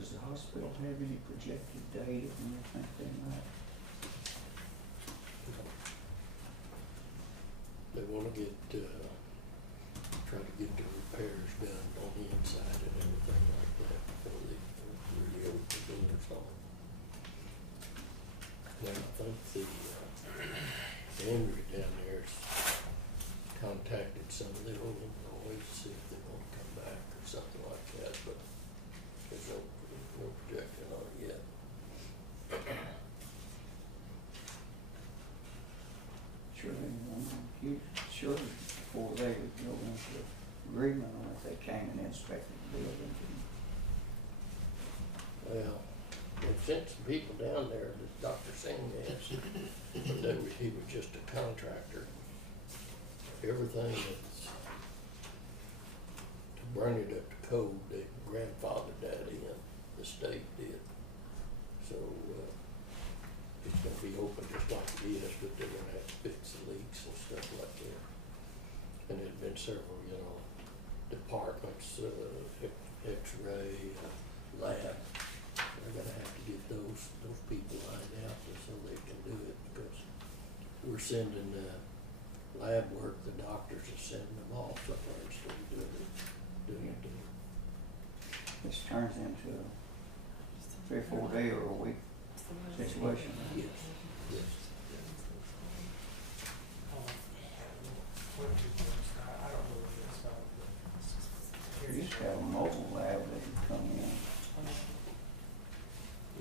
does the hospital have any projected date of when they think they might? They wanna get, try to get the repairs done on the inside and everything like that before they really open the doors on it. Now, I think Andrew down there's contacted some of their old employees to see if they wanna come back or something like that, but there's no projection on it yet. Sure, before they would go into agreement on if they came and inspected the building. Well, they've sent some people down there that Dr. Singh has, but he was just a contractor. Everything that's to bring it up to code, they grandfathered that in, the state did. So, it's gonna be open just like it is, but they're gonna have to fix the leaks and stuff like that. And there's been several, departments, X-ray, lab. They're gonna have to get those people lined out so they can do it, because we're sending, lab work, the doctors are sending them off somewhere instead of doing it. This turns into a 3 or 4 day or a week situation. Yes, yes. You used to have a mobile lab that would come in.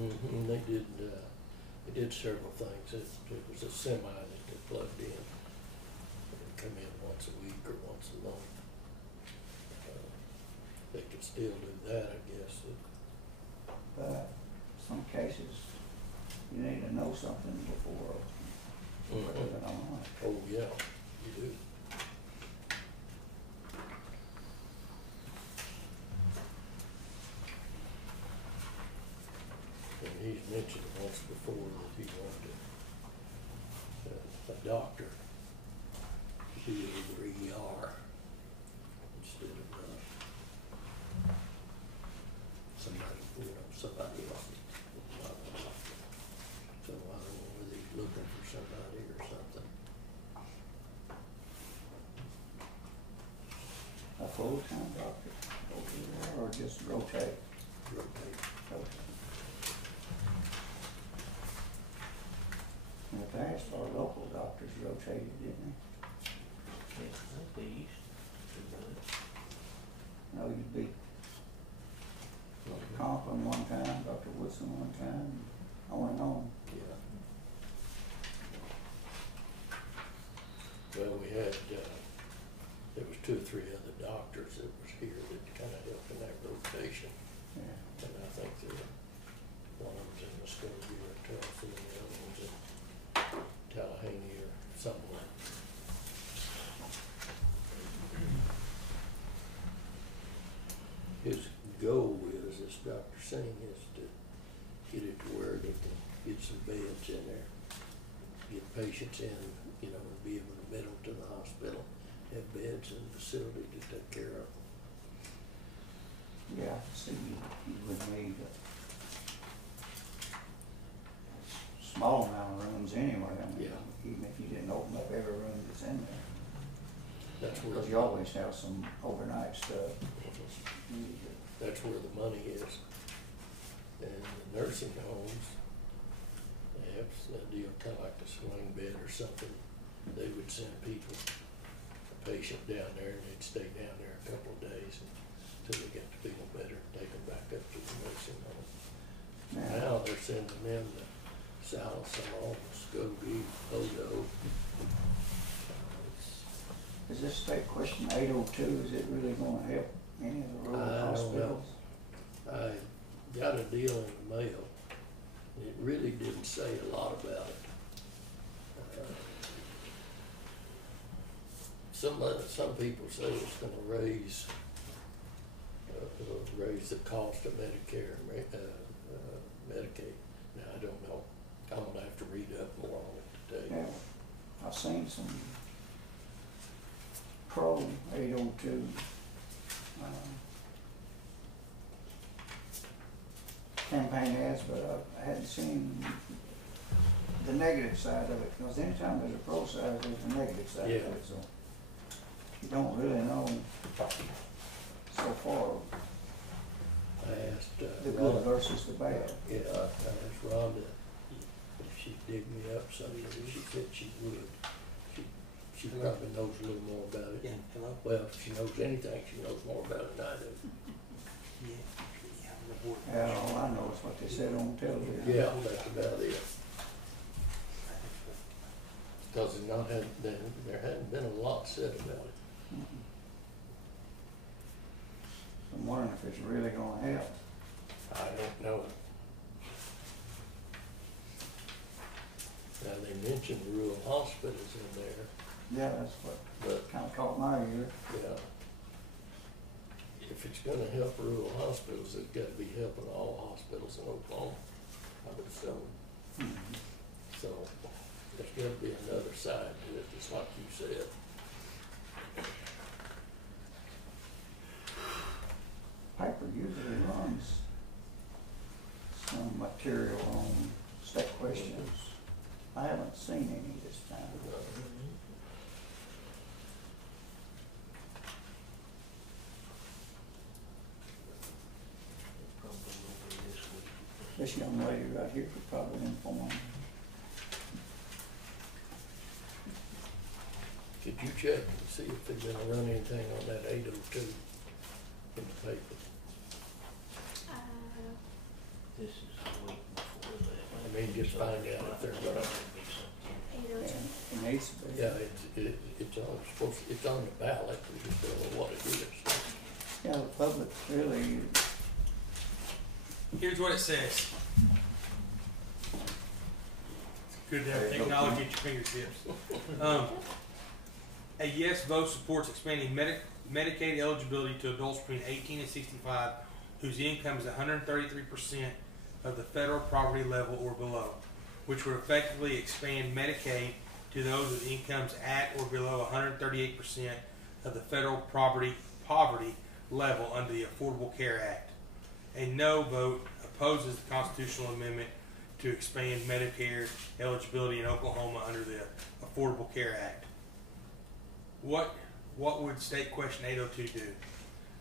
Mm-hmm, they did several things. It was a semi that they plugged in. They'd come in once a week or once a month. They could still do that, I guess. But some cases, you need to know something before you put it online. Oh, yeah, you do. And he's mentioned once before that he wanted a doctor to be over ER instead of somebody else. Not a doctor. So I don't know whether he's looking for somebody or something. A full-time doctor over there, or just rotate? Rotate. Okay. In the past, our local doctors rotated, didn't they? No, you'd be Dr. Conklin one time, Dr. Woodson one time, on and on. Yeah. Well, we had, there was 2 or 3 other doctors that was here that kind of helped in that rotation. Yeah. And I think one of them's in Muskogee or Tennessee, and the other one's in Tallahassee or somewhere. His goal is, as Dr. Singh, is to get it to where they can get some beds in there, get patients in, and be able to admit them to the hospital, have beds in the facility to take care of them. Yeah, I see you would need a small amount of rooms anyway. I mean, Yeah. even if you didn't open up every room that's in there. That's where, Because you always have some overnight stuff. that's where the money is. And the nursing homes, they have a deal kind of like a swing bed or something. They would send people, a patient down there, and they'd stay down there a couple of days until they got to feel better, take them back up to the nursing home. Now they're sending them to Sallisaw, Muskogee, Odo. Is this state question 802, is it really gonna help any of the rural hospitals? I got a deal in the mail. It really didn't say a lot about it. Some people say it's gonna raise the cost of Medicare and Medicaid. Now, I don't know. I'm gonna have to read up more on it today. Yeah, I've seen some pro 802 campaign ads, but I hadn't seen the negative side of it, because anytime there's a pro side, there's a negative side of Yeah. it, so you don't really know so far I asked, the good Rhonda, versus the bad. yeah, I asked Rhonda if she'd dig me up something, and she said she would. She probably knows a little more about it. Yeah, hello? Well, if she knows anything, she knows more about it than I do. Yeah, I'm the board. Yeah, all I know is what they said on television. Yeah, that's about it. Cause there hadn't been a lot said about it. Mhm. I'm wondering if it's really gonna help. I don't know. Now, they mentioned rural hospitals in there, Yeah, that's what but, kinda caught my ear. yeah. If it's gonna help rural hospitals, it's gotta be helping all hospitals in Oklahoma, I would assume. Mhm. So, there's gotta be another side to it, just like you said. Piper usually runs some material on state questions. I haven't seen any this time. This young lady right here could probably inform. Could you check and see if they're gonna run anything on that 802 in the paper? This is a week before that. I mean, just find out if they're gonna, Yeah, it needs to be. yeah, it's on the ballot, we just don't know what it is. Yeah, the public really, Here's what it says. It's good to have technology at your fingertips. A yes vote supports expanding Medicaid eligibility to adults between 18 and 65 whose income is 133% of the federal poverty level or below, which would effectively expand Medicaid to those with incomes at or below 138% of the federal poverty level under the Affordable Care Act. A no vote opposes the constitutional amendment to expand Medicare eligibility in Oklahoma under the Affordable Care Act. What would State Question 802 do?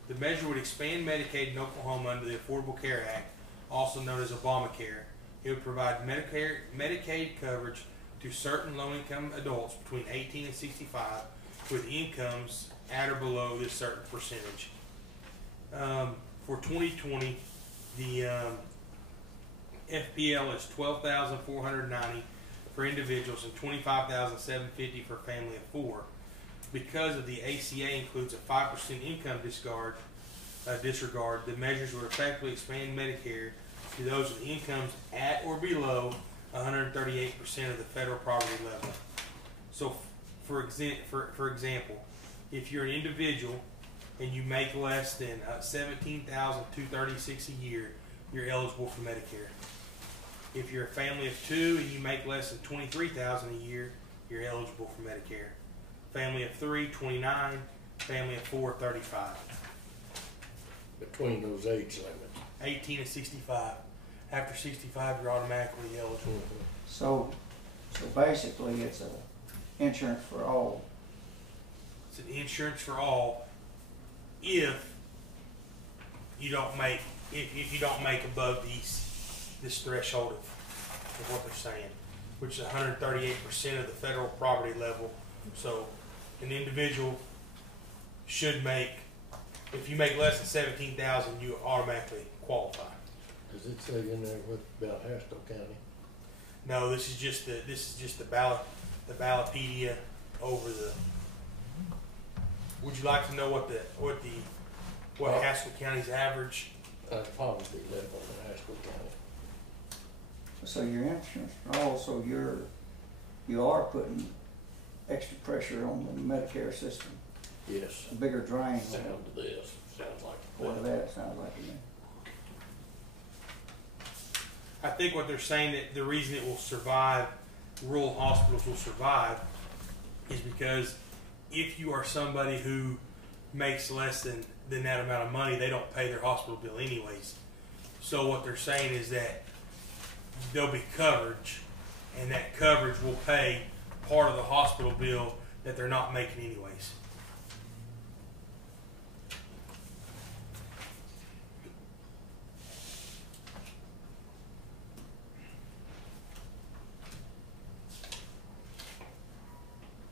The measure would expand Medicaid in Oklahoma under the Affordable Care Act, also known as Obamacare. It would provide Medicaid coverage to certain low-income adults between 18 and 65 with incomes at or below this certain percentage. For 2020, the FPL is $12,490 for individuals and $25,750 for a family of 4. Because of the ACA includes a 5% income disregard, the measures would effectively expand Medicare to those with incomes at or below 138% of the federal poverty level. So, for example, if you're an individual and you make less than $17,236 a year, you're eligible for Medicare. If you're a family of 2 and you make less than $23,000 a year, you're eligible for Medicare. Family of 3, 29. Family of 4, 35. Between those age limits. 18 and 65. After 65, you're automatically eligible. so basically it's a insurance for all. It's an insurance for all if you don't make above this threshold of what they're saying, which is 138% of the federal poverty level. So an individual should make, if you make less than 17,000, you automatically qualify. Does it say in there what about Haskell County? No, this is just the Ballotpedia over the. Would you like to know what Haskell County's average? Probably live on the Haskell County. So your insurance for all, so you are putting extra pressure on the Medicare system, Yes. a bigger drain. Sound to this. Sounds like What that sounds like to me. I think what they're saying that the reason it will survive, rural hospitals will survive, is because if you are somebody who makes less than that amount of money, they don't pay their hospital bill anyways. So what they're saying is that there'll be coverage, and that coverage will pay part of the hospital bill that they're not making anyways.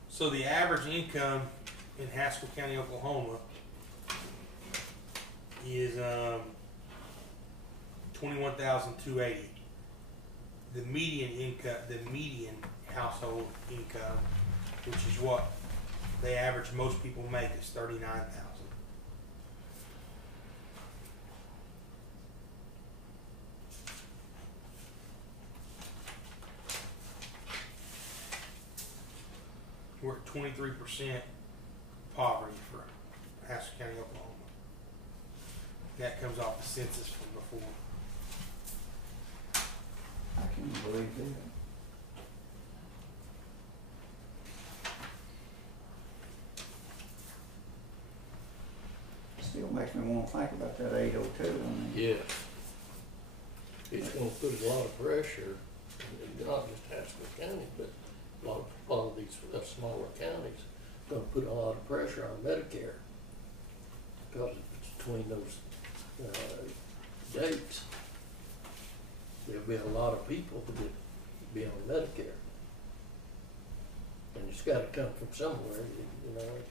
So the average income in Haskell County, Oklahoma is $21,280. The median household income, which is what they average most people make, is $39,000. We're at 23% poverty for Haskell County, Oklahoma. That comes off the census from before. I can't believe that. Still makes me wanna think about that 802, I mean. Yes. It's gonna put a lot of pressure, not just Haskell County, but a lot of these smaller counties, gonna put a lot of pressure on Medicare. Because it's between those, dates, there'll be a lot of people that be on Medicare. And it's gotta come from somewhere, you know,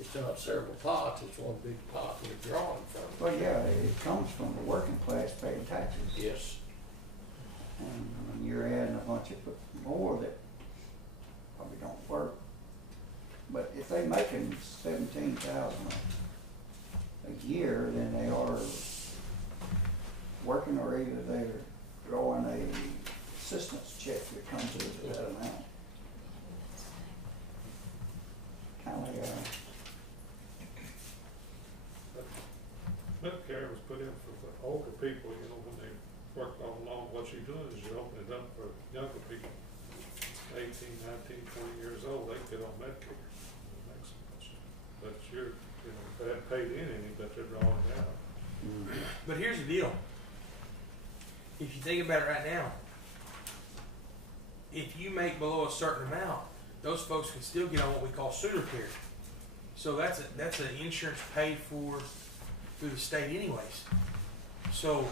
it's not several pots, it's one big pot we're drawing from. Well, yeah, it comes from the working class paying taxes. Yes. And when you're adding a bunch of more that probably don't work. But if they making 17,000 a year, then they are working, or either they're drawing a assistance check that comes with that amount. Kinda like, Medicare was put in for the older people, you know, when they worked on long, what you're doing is you're opening it up for younger people, 18, 19, 20 years old, they can get on Medicare. It makes so much. But you're, you know, they haven't paid in any, but they're drawing it out. But here's the deal. If you think about it right now, if you make below a certain amount, those folks can still get on what we call sooner care. So that's an insurance paid for through the state anyways. So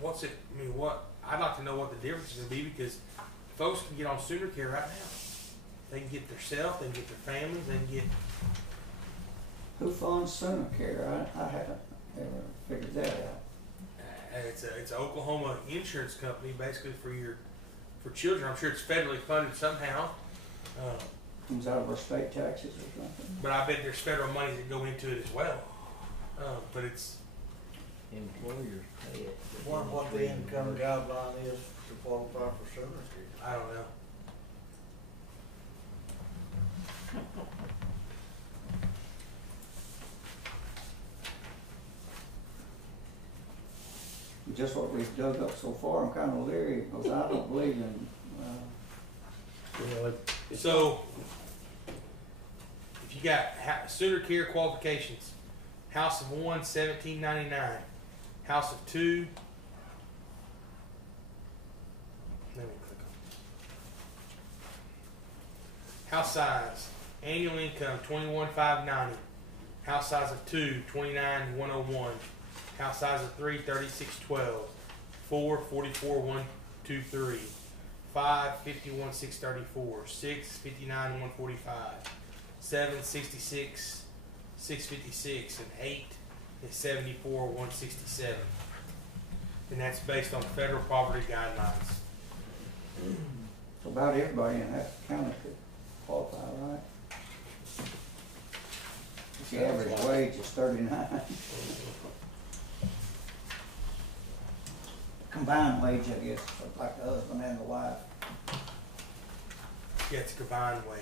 what's it, I mean, what, I'd like to know what the difference is going to be, because folks can get on sooner care right now. They can get their self, they can get their families, they can get. who funds sooner care? I haven't ever figured that out. It's an Oklahoma insurance company basically for children. I'm sure it's federally funded somehow. Comes out of our state taxes or something. But I bet there's federal money that go into it as well. But it's Employers pay it. What the income guideline is to qualify for sooner care. I don't know. Just what we've dug up so far, I'm kinda leery, because I don't believe in, You know, it's So if you got sooner care qualifications, house of one, $17.99, house of two. Let me click on house size, annual income $21,590, house size of two $29,101, house size of three $36,12, 4 $44,123, 5 $51,634, 6 $59,145, 7 $66,656, and 8 is $74,167. And that's based on federal poverty guidelines. about everybody in that county could qualify, right? The average wage is 39. Combined wage, I guess, for like the husband and the wife. Yeah, it's a combined wage.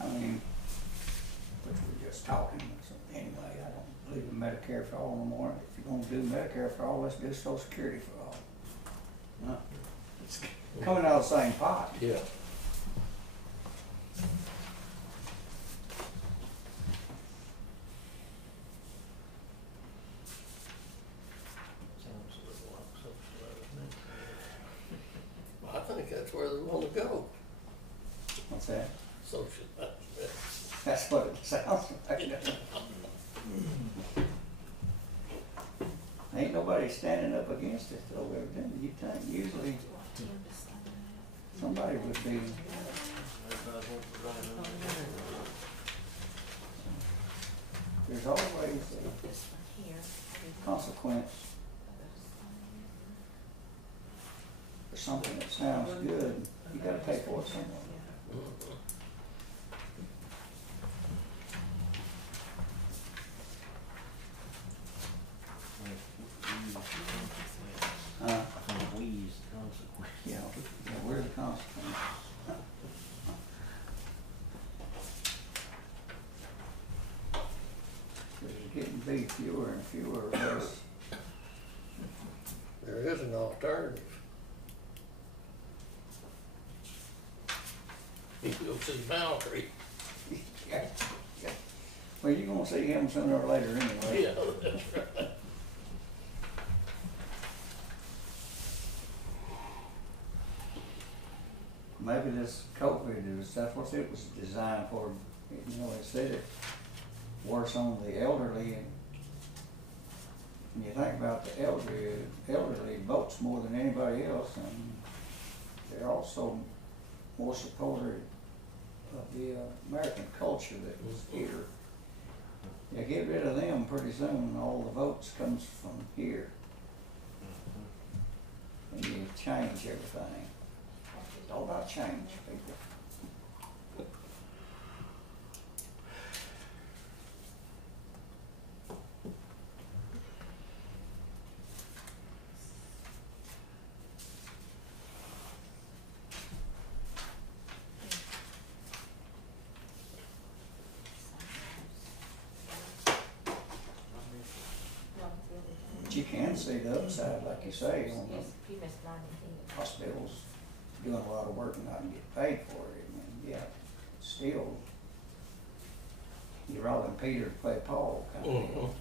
I mean, which we're just talking, so anyway, I don't believe in Medicare for all no more. If you're gonna do Medicare for all, let's do Social Security for all. No. coming out of the same pot. Yeah. Sounds a little like socialism. I think that's where they wanna go, What's that? social. That's what it sounds like. Ain't nobody standing up against it though, evidently. You think usually somebody would be. Everybody wants to ride on there. There's always a This one here. consequence for something that sounds good. You gotta pay for it somewhere. We use consequence. Yeah, where's the consequence? There's getting to be fewer and fewer of us. There is an alternative. You go see Mallory. Yeah, yeah. Well, you're gonna see him sooner or later anyway. Yeah, that's right. Maybe this COVID that's what it was designed for. You know, it said it works on the elderly, and when you think about the elderly votes more than anybody else, and they're also more supportive of the American culture that was here. You get rid of them pretty soon, all the votes comes from here. And you change everything. It's all about change, people. But you can see the upside, like you say, on the He missed 19. hospitals doing a lot of work and not get paid for it. I mean, yeah, still, you're robbing Peter to play Paul kind of deal.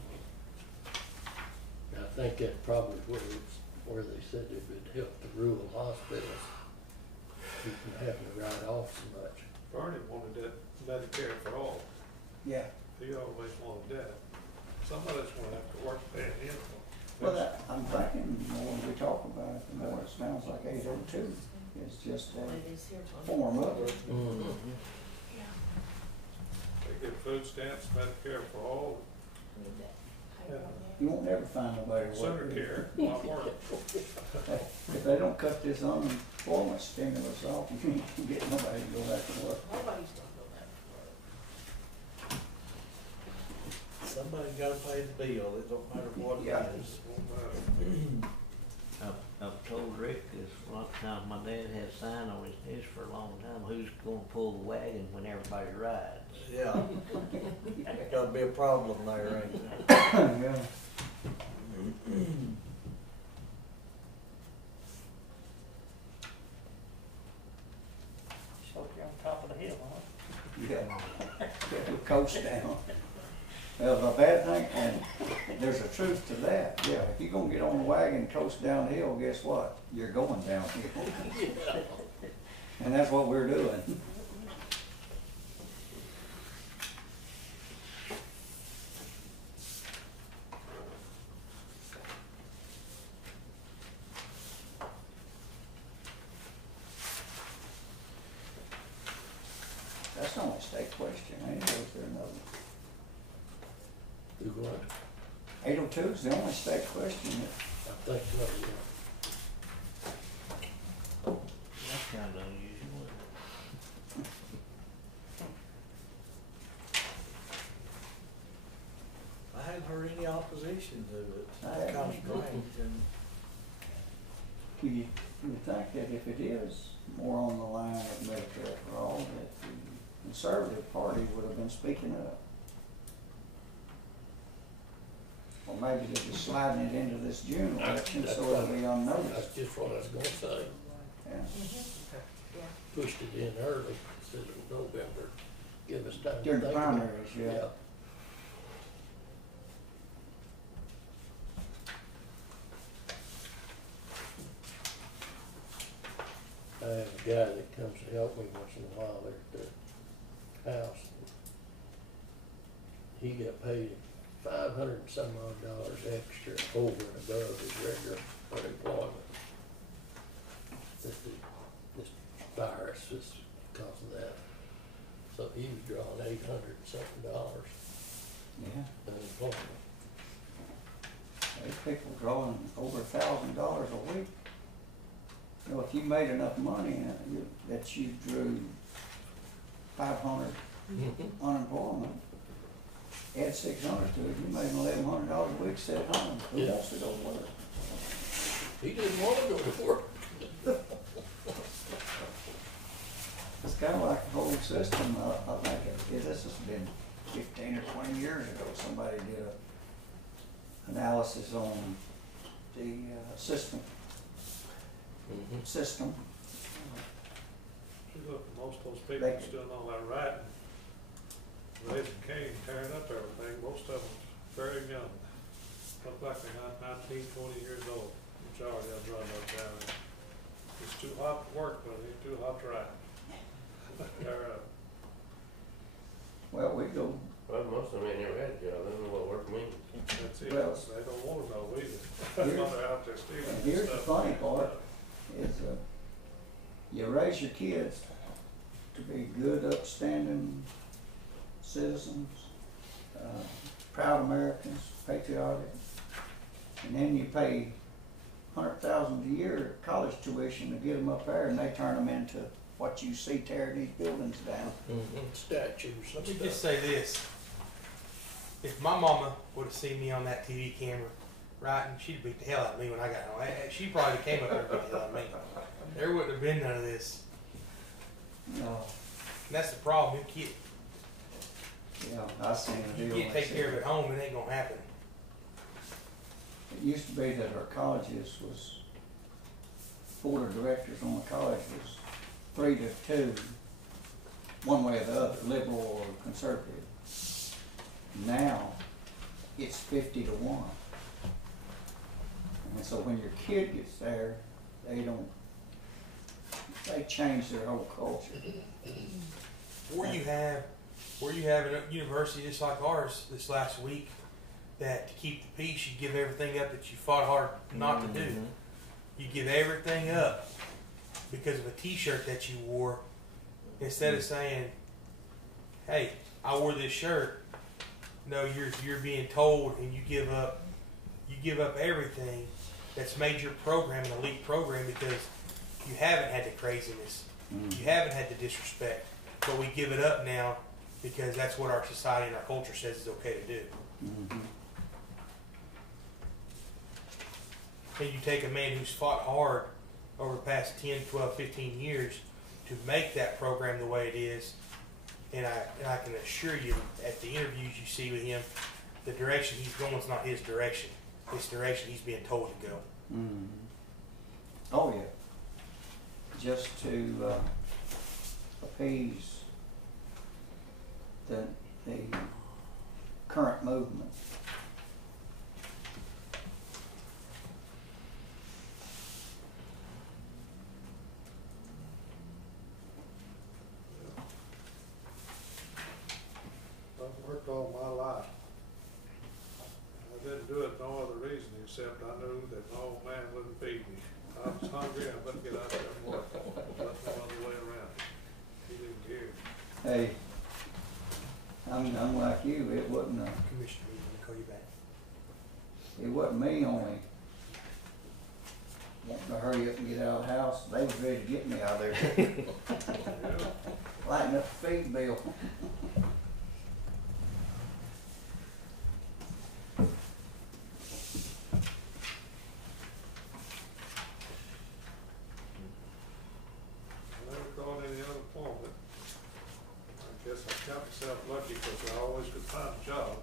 I think that probably where they said it would help the rural hospitals, keep from having to write off so much. Bernie wanted that Medicare for all. Yeah, He always wanted that. Somebody's gonna have to work paying him. well, I'm thinking the more we talk about it, the more it sounds like 802 is just But a it is here till. form of it. They get food stamps, Medicare for all, Need that payroll there. You won't never find nobody to center work. care, a lot more. If they don't cut this unemployment stimulus off, you can't get nobody to go back to work. Nobody's gonna go back to work. Somebody's gotta pay the bill, it don't matter what it Yeah. is. Won't matter. I've told Rick this a lot of times, my dad had a sign on his house for a long time, who's gonna pull the wagon when everybody rides? Yeah. Gotta be a problem there, ain't there? Yeah. So you're on top of the hill, huh? Yeah, we'll coast down. Well, the bad thing, and there's a truth to that, yeah, if you're gonna get on the wagon and coast downhill, guess what? You're going downhill. And that's what we're doing. That's not a state question, ain't it, or is there another? Do what? 802 is the only state question that, I think so, yeah. That's kinda unusual. I hadn't heard any opposition to it. I It's kinda haven't. strange, and you think that if it is more on the line of Medicare for all, that the Conservative Party would have been speaking up. Or maybe they're just sliding it into this June election That's so it'll right. be That's unnoticed. just what I was gonna say. Yeah. Yeah. Pushed it in early, said in November, give us time to During the think about it. primaries, yeah. I have a guy that comes to help me once in a while there at the house. He got paid $500 and some odd extra over and above his regular unemployment. This virus is causing that. So he was drawing $800 and something Yeah. unemployment. There's people drawing over $1,000 a week. You know, if you made enough money that you drew 500 unemployment, add 600 to it, you made $1,100 a week, sit at home. Who Yeah. wants to go to work? He didn't want to go to work. It's kind of like the whole system. I think this has been 15 or 20 years ago. Somebody did a analysis on the system. You look, most of those people They- that's doing all that writing, raising Cain, tearing up everything, most of them very young. Look like they're not 19, 20 years old, majority of them run up down there. It's too hot to work, but it ain't too hot to write. Tear up. Well, we go. Well, most of them ain't never had a job, they don't know what work means. That's it, Well, they don't wanna know either. That's why they're out there stealing and and here's the stuff. funny part. Is you raise your kids to be good, upstanding citizens, proud Americans, patriotic, and then you pay $100,000 a year college tuition to get them up there, and they turn them into what you see tearing these buildings down. Statues Let and me just stuff. say this. If my mama would have seen me on that TV camera writing, she'd beat the hell out of me when I got home. She probably came up there and beat the hell out of me. There wouldn't have been none of this. No, And that's the problem. yeah, I seen a You deal. can't they take care of said- it at home, it ain't gonna happen. It used to be that our colleges was, board of directors on the college was 3 to 2, one way or the other, liberal or conservative. Now, it's 50 to 1. And so when your kid gets there, they change their whole culture. Or you have a university just like ours this last week that to keep the peace, you give everything up that you fought hard not to do. You give everything up because of a T-shirt that you wore, instead of saying, "Hey, I wore this shirt." No, you're being told, and you give up everything that's made your program an elite program because you haven't had the craziness, you haven't had the disrespect, but we give it up now because that's what our society and our culture says is okay to do. And you take a man who's fought hard over the past 10, 12, 15 years to make that program the way it is, and I can assure you, at the interviews you see with him, the direction he's going is not his direction. It's the direction he's being told to go. Oh, yeah. Just to appease the current movement. I've worked all my life. I didn't do it no other reason except I knew that my old man wouldn't feed me. I was hungry, I better get out there and work. There's no other way around it. He didn't care. Hey, I'm like you. It wasn't Commissioner, I'm going to call you back. it wasn't me only wanting to hurry up and get out of the house. They was ready to get me out of there. Yeah. Lighten up the feed bill. I never called any unemployment. I guess I count myself lucky because I always could find a job.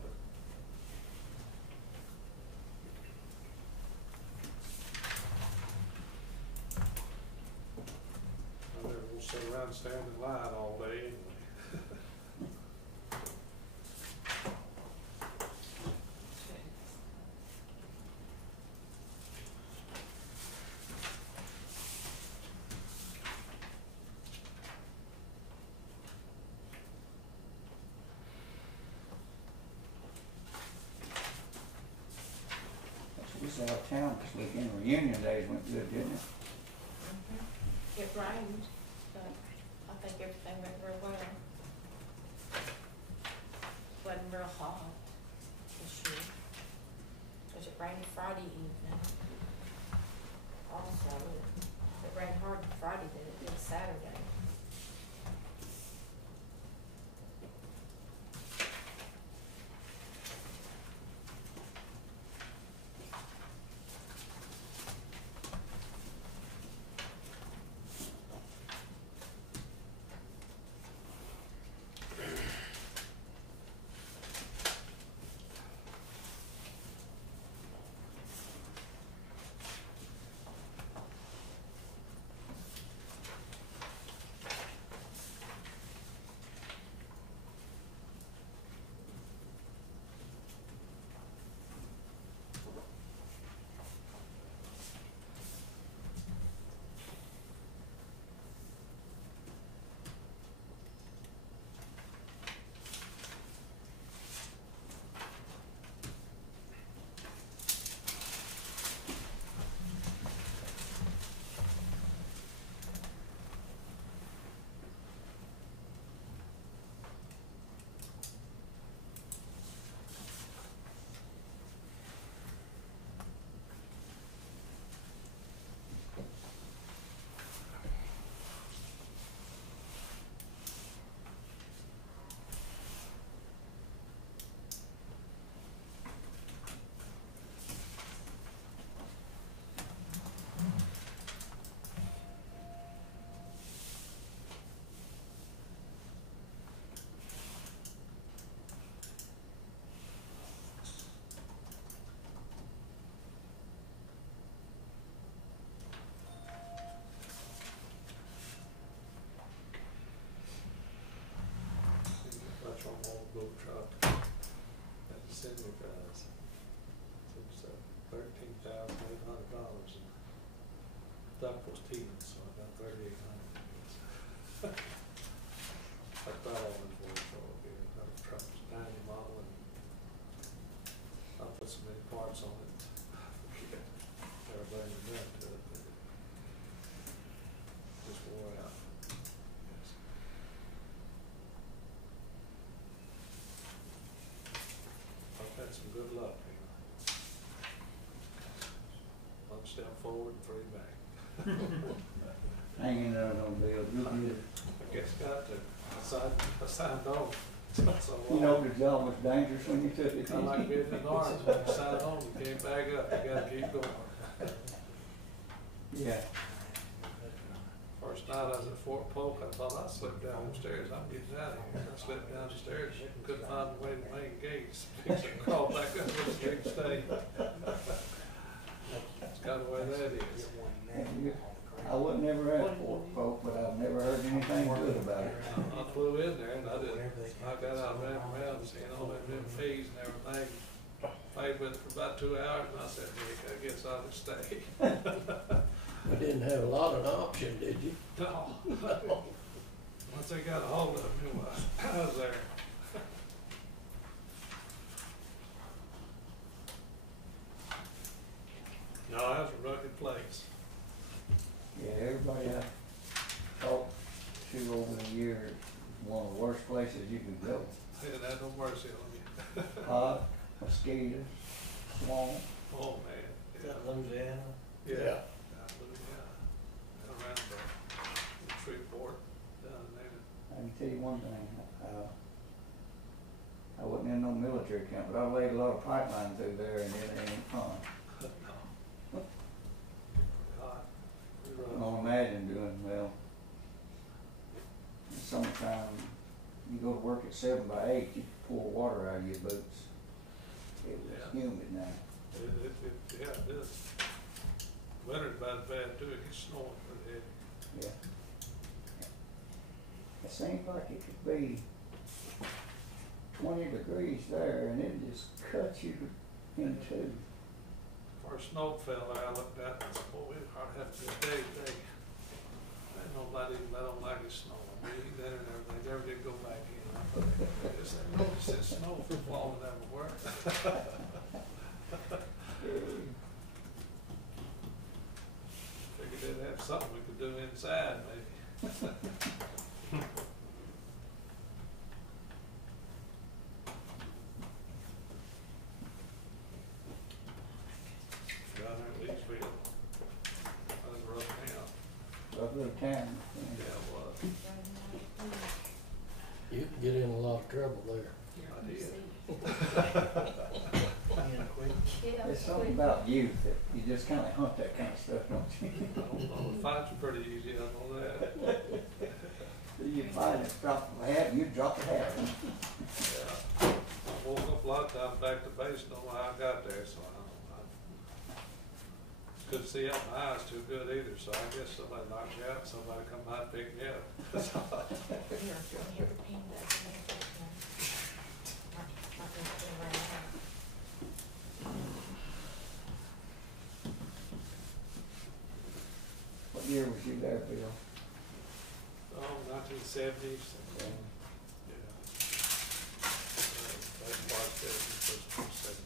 out of town this weekend. Reunion days went good, didn't it? It rained, but I think everything went real well. Wasn't real hot this year. Cause it rained Friday evening. Also, it rained harder Friday than it did Saturday. Much on old boat truck. That the city guys. It's $13,800 and duck was teething, so I got $3,800. That's about all it's worth for it. That truck was 90 model and I put so many parts on it. Everybody knew that to it, but it just wore out. Yes. I've had some good luck, you know. One step forward and three back. Hanging there on Bill, you I guess got to. I signed on. So You know the job was dangerous when you took it. I like being in the arms. When you sign on, you can't back up. You gotta keep going. Yeah. First night I was at Fort Polk, I thought I slipped down the stairs. I'm getting out of here. I slipped down the stairs, couldn't find the way to the main gates. Crawled back up to the street and stayed. That's kind of the way that is. I would never at Fort Polk, but I've never heard anything good about it. I flew in there and I got out, ran around, seeing all them fees and everything. Played with it for about 2 hours and I said, Nick, I guess I'll just stay. You didn't have a lot of option, did you? No. Once they got a hold of me, I was there. No, that was a rugged place. Yeah, everybody I talked to over the years, it's one of the worst places you can go. They didn't have no mercy on you. Hot, mosquitoes, swamp. Oh, man. Is that Louisiana? Yeah. Around the Shreveport, down there. I can tell you one thing, I wasn't in no military camp, but I laid a lot of pipeline through there and it ain't fun. Hot. I don't imagine doing well. In summertime, you go to work at 7 by 8, you pour water out of your boots. It was humid now. Yeah, it is. Winter's about as bad too, it gets snowing pretty heavy. Yeah. It seems like it could be 20 degrees there and it just cuts you in two. First snow fell there, I looked out and said, boy, we hardly have a good day today. I nobody even let them like it snowing. We eat dinner and everything, never did go back in. I thought, I just noticed that snow from falling everywhere. do inside maybe. Down there at Leachfield. That was a rough town. Rough little town. Yeah, it was. You can get in a lot of trouble there. I did. And quick. Yeah, There's something about youth that you just kinda hunt that kind of stuff, don't you? I don't know, the fights are pretty easy, I know that. You find it, drop a hat, you drop a hat. Yeah. I woke up a lot of times back to base, know how I got there, so I don't know. Couldn't see out my eyes too good either, so I guess somebody knocked me out, somebody come by and picked me up. What year was you there, Bill? Oh, 1970s. Okay. Yeah. That's part of it, first 70s.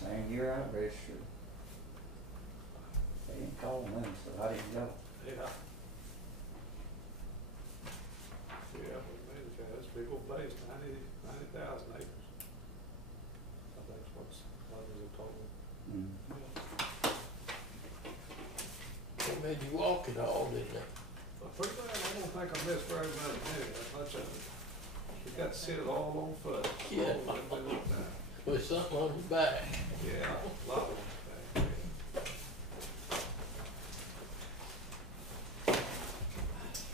Same year I registered. They didn't call me, so I didn't go. Yeah. Yeah, but maybe that's big old place, 90,000 acres. I think that's what is a total. Mm. They made you walk it all, didn't they? But pretty bad, I don't think I missed very much of it. We got to sit it all on foot. Yeah. With something on your back. Yeah, a lot of them.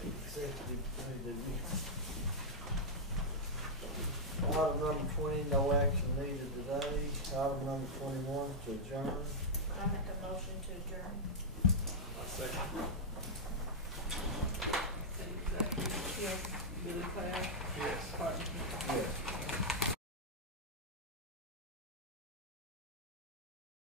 Executive, did we? Item number 20, no action needed today. Item number 21, to adjourn. I make a motion to adjourn. I second. Yes. Billy Clare, Yes.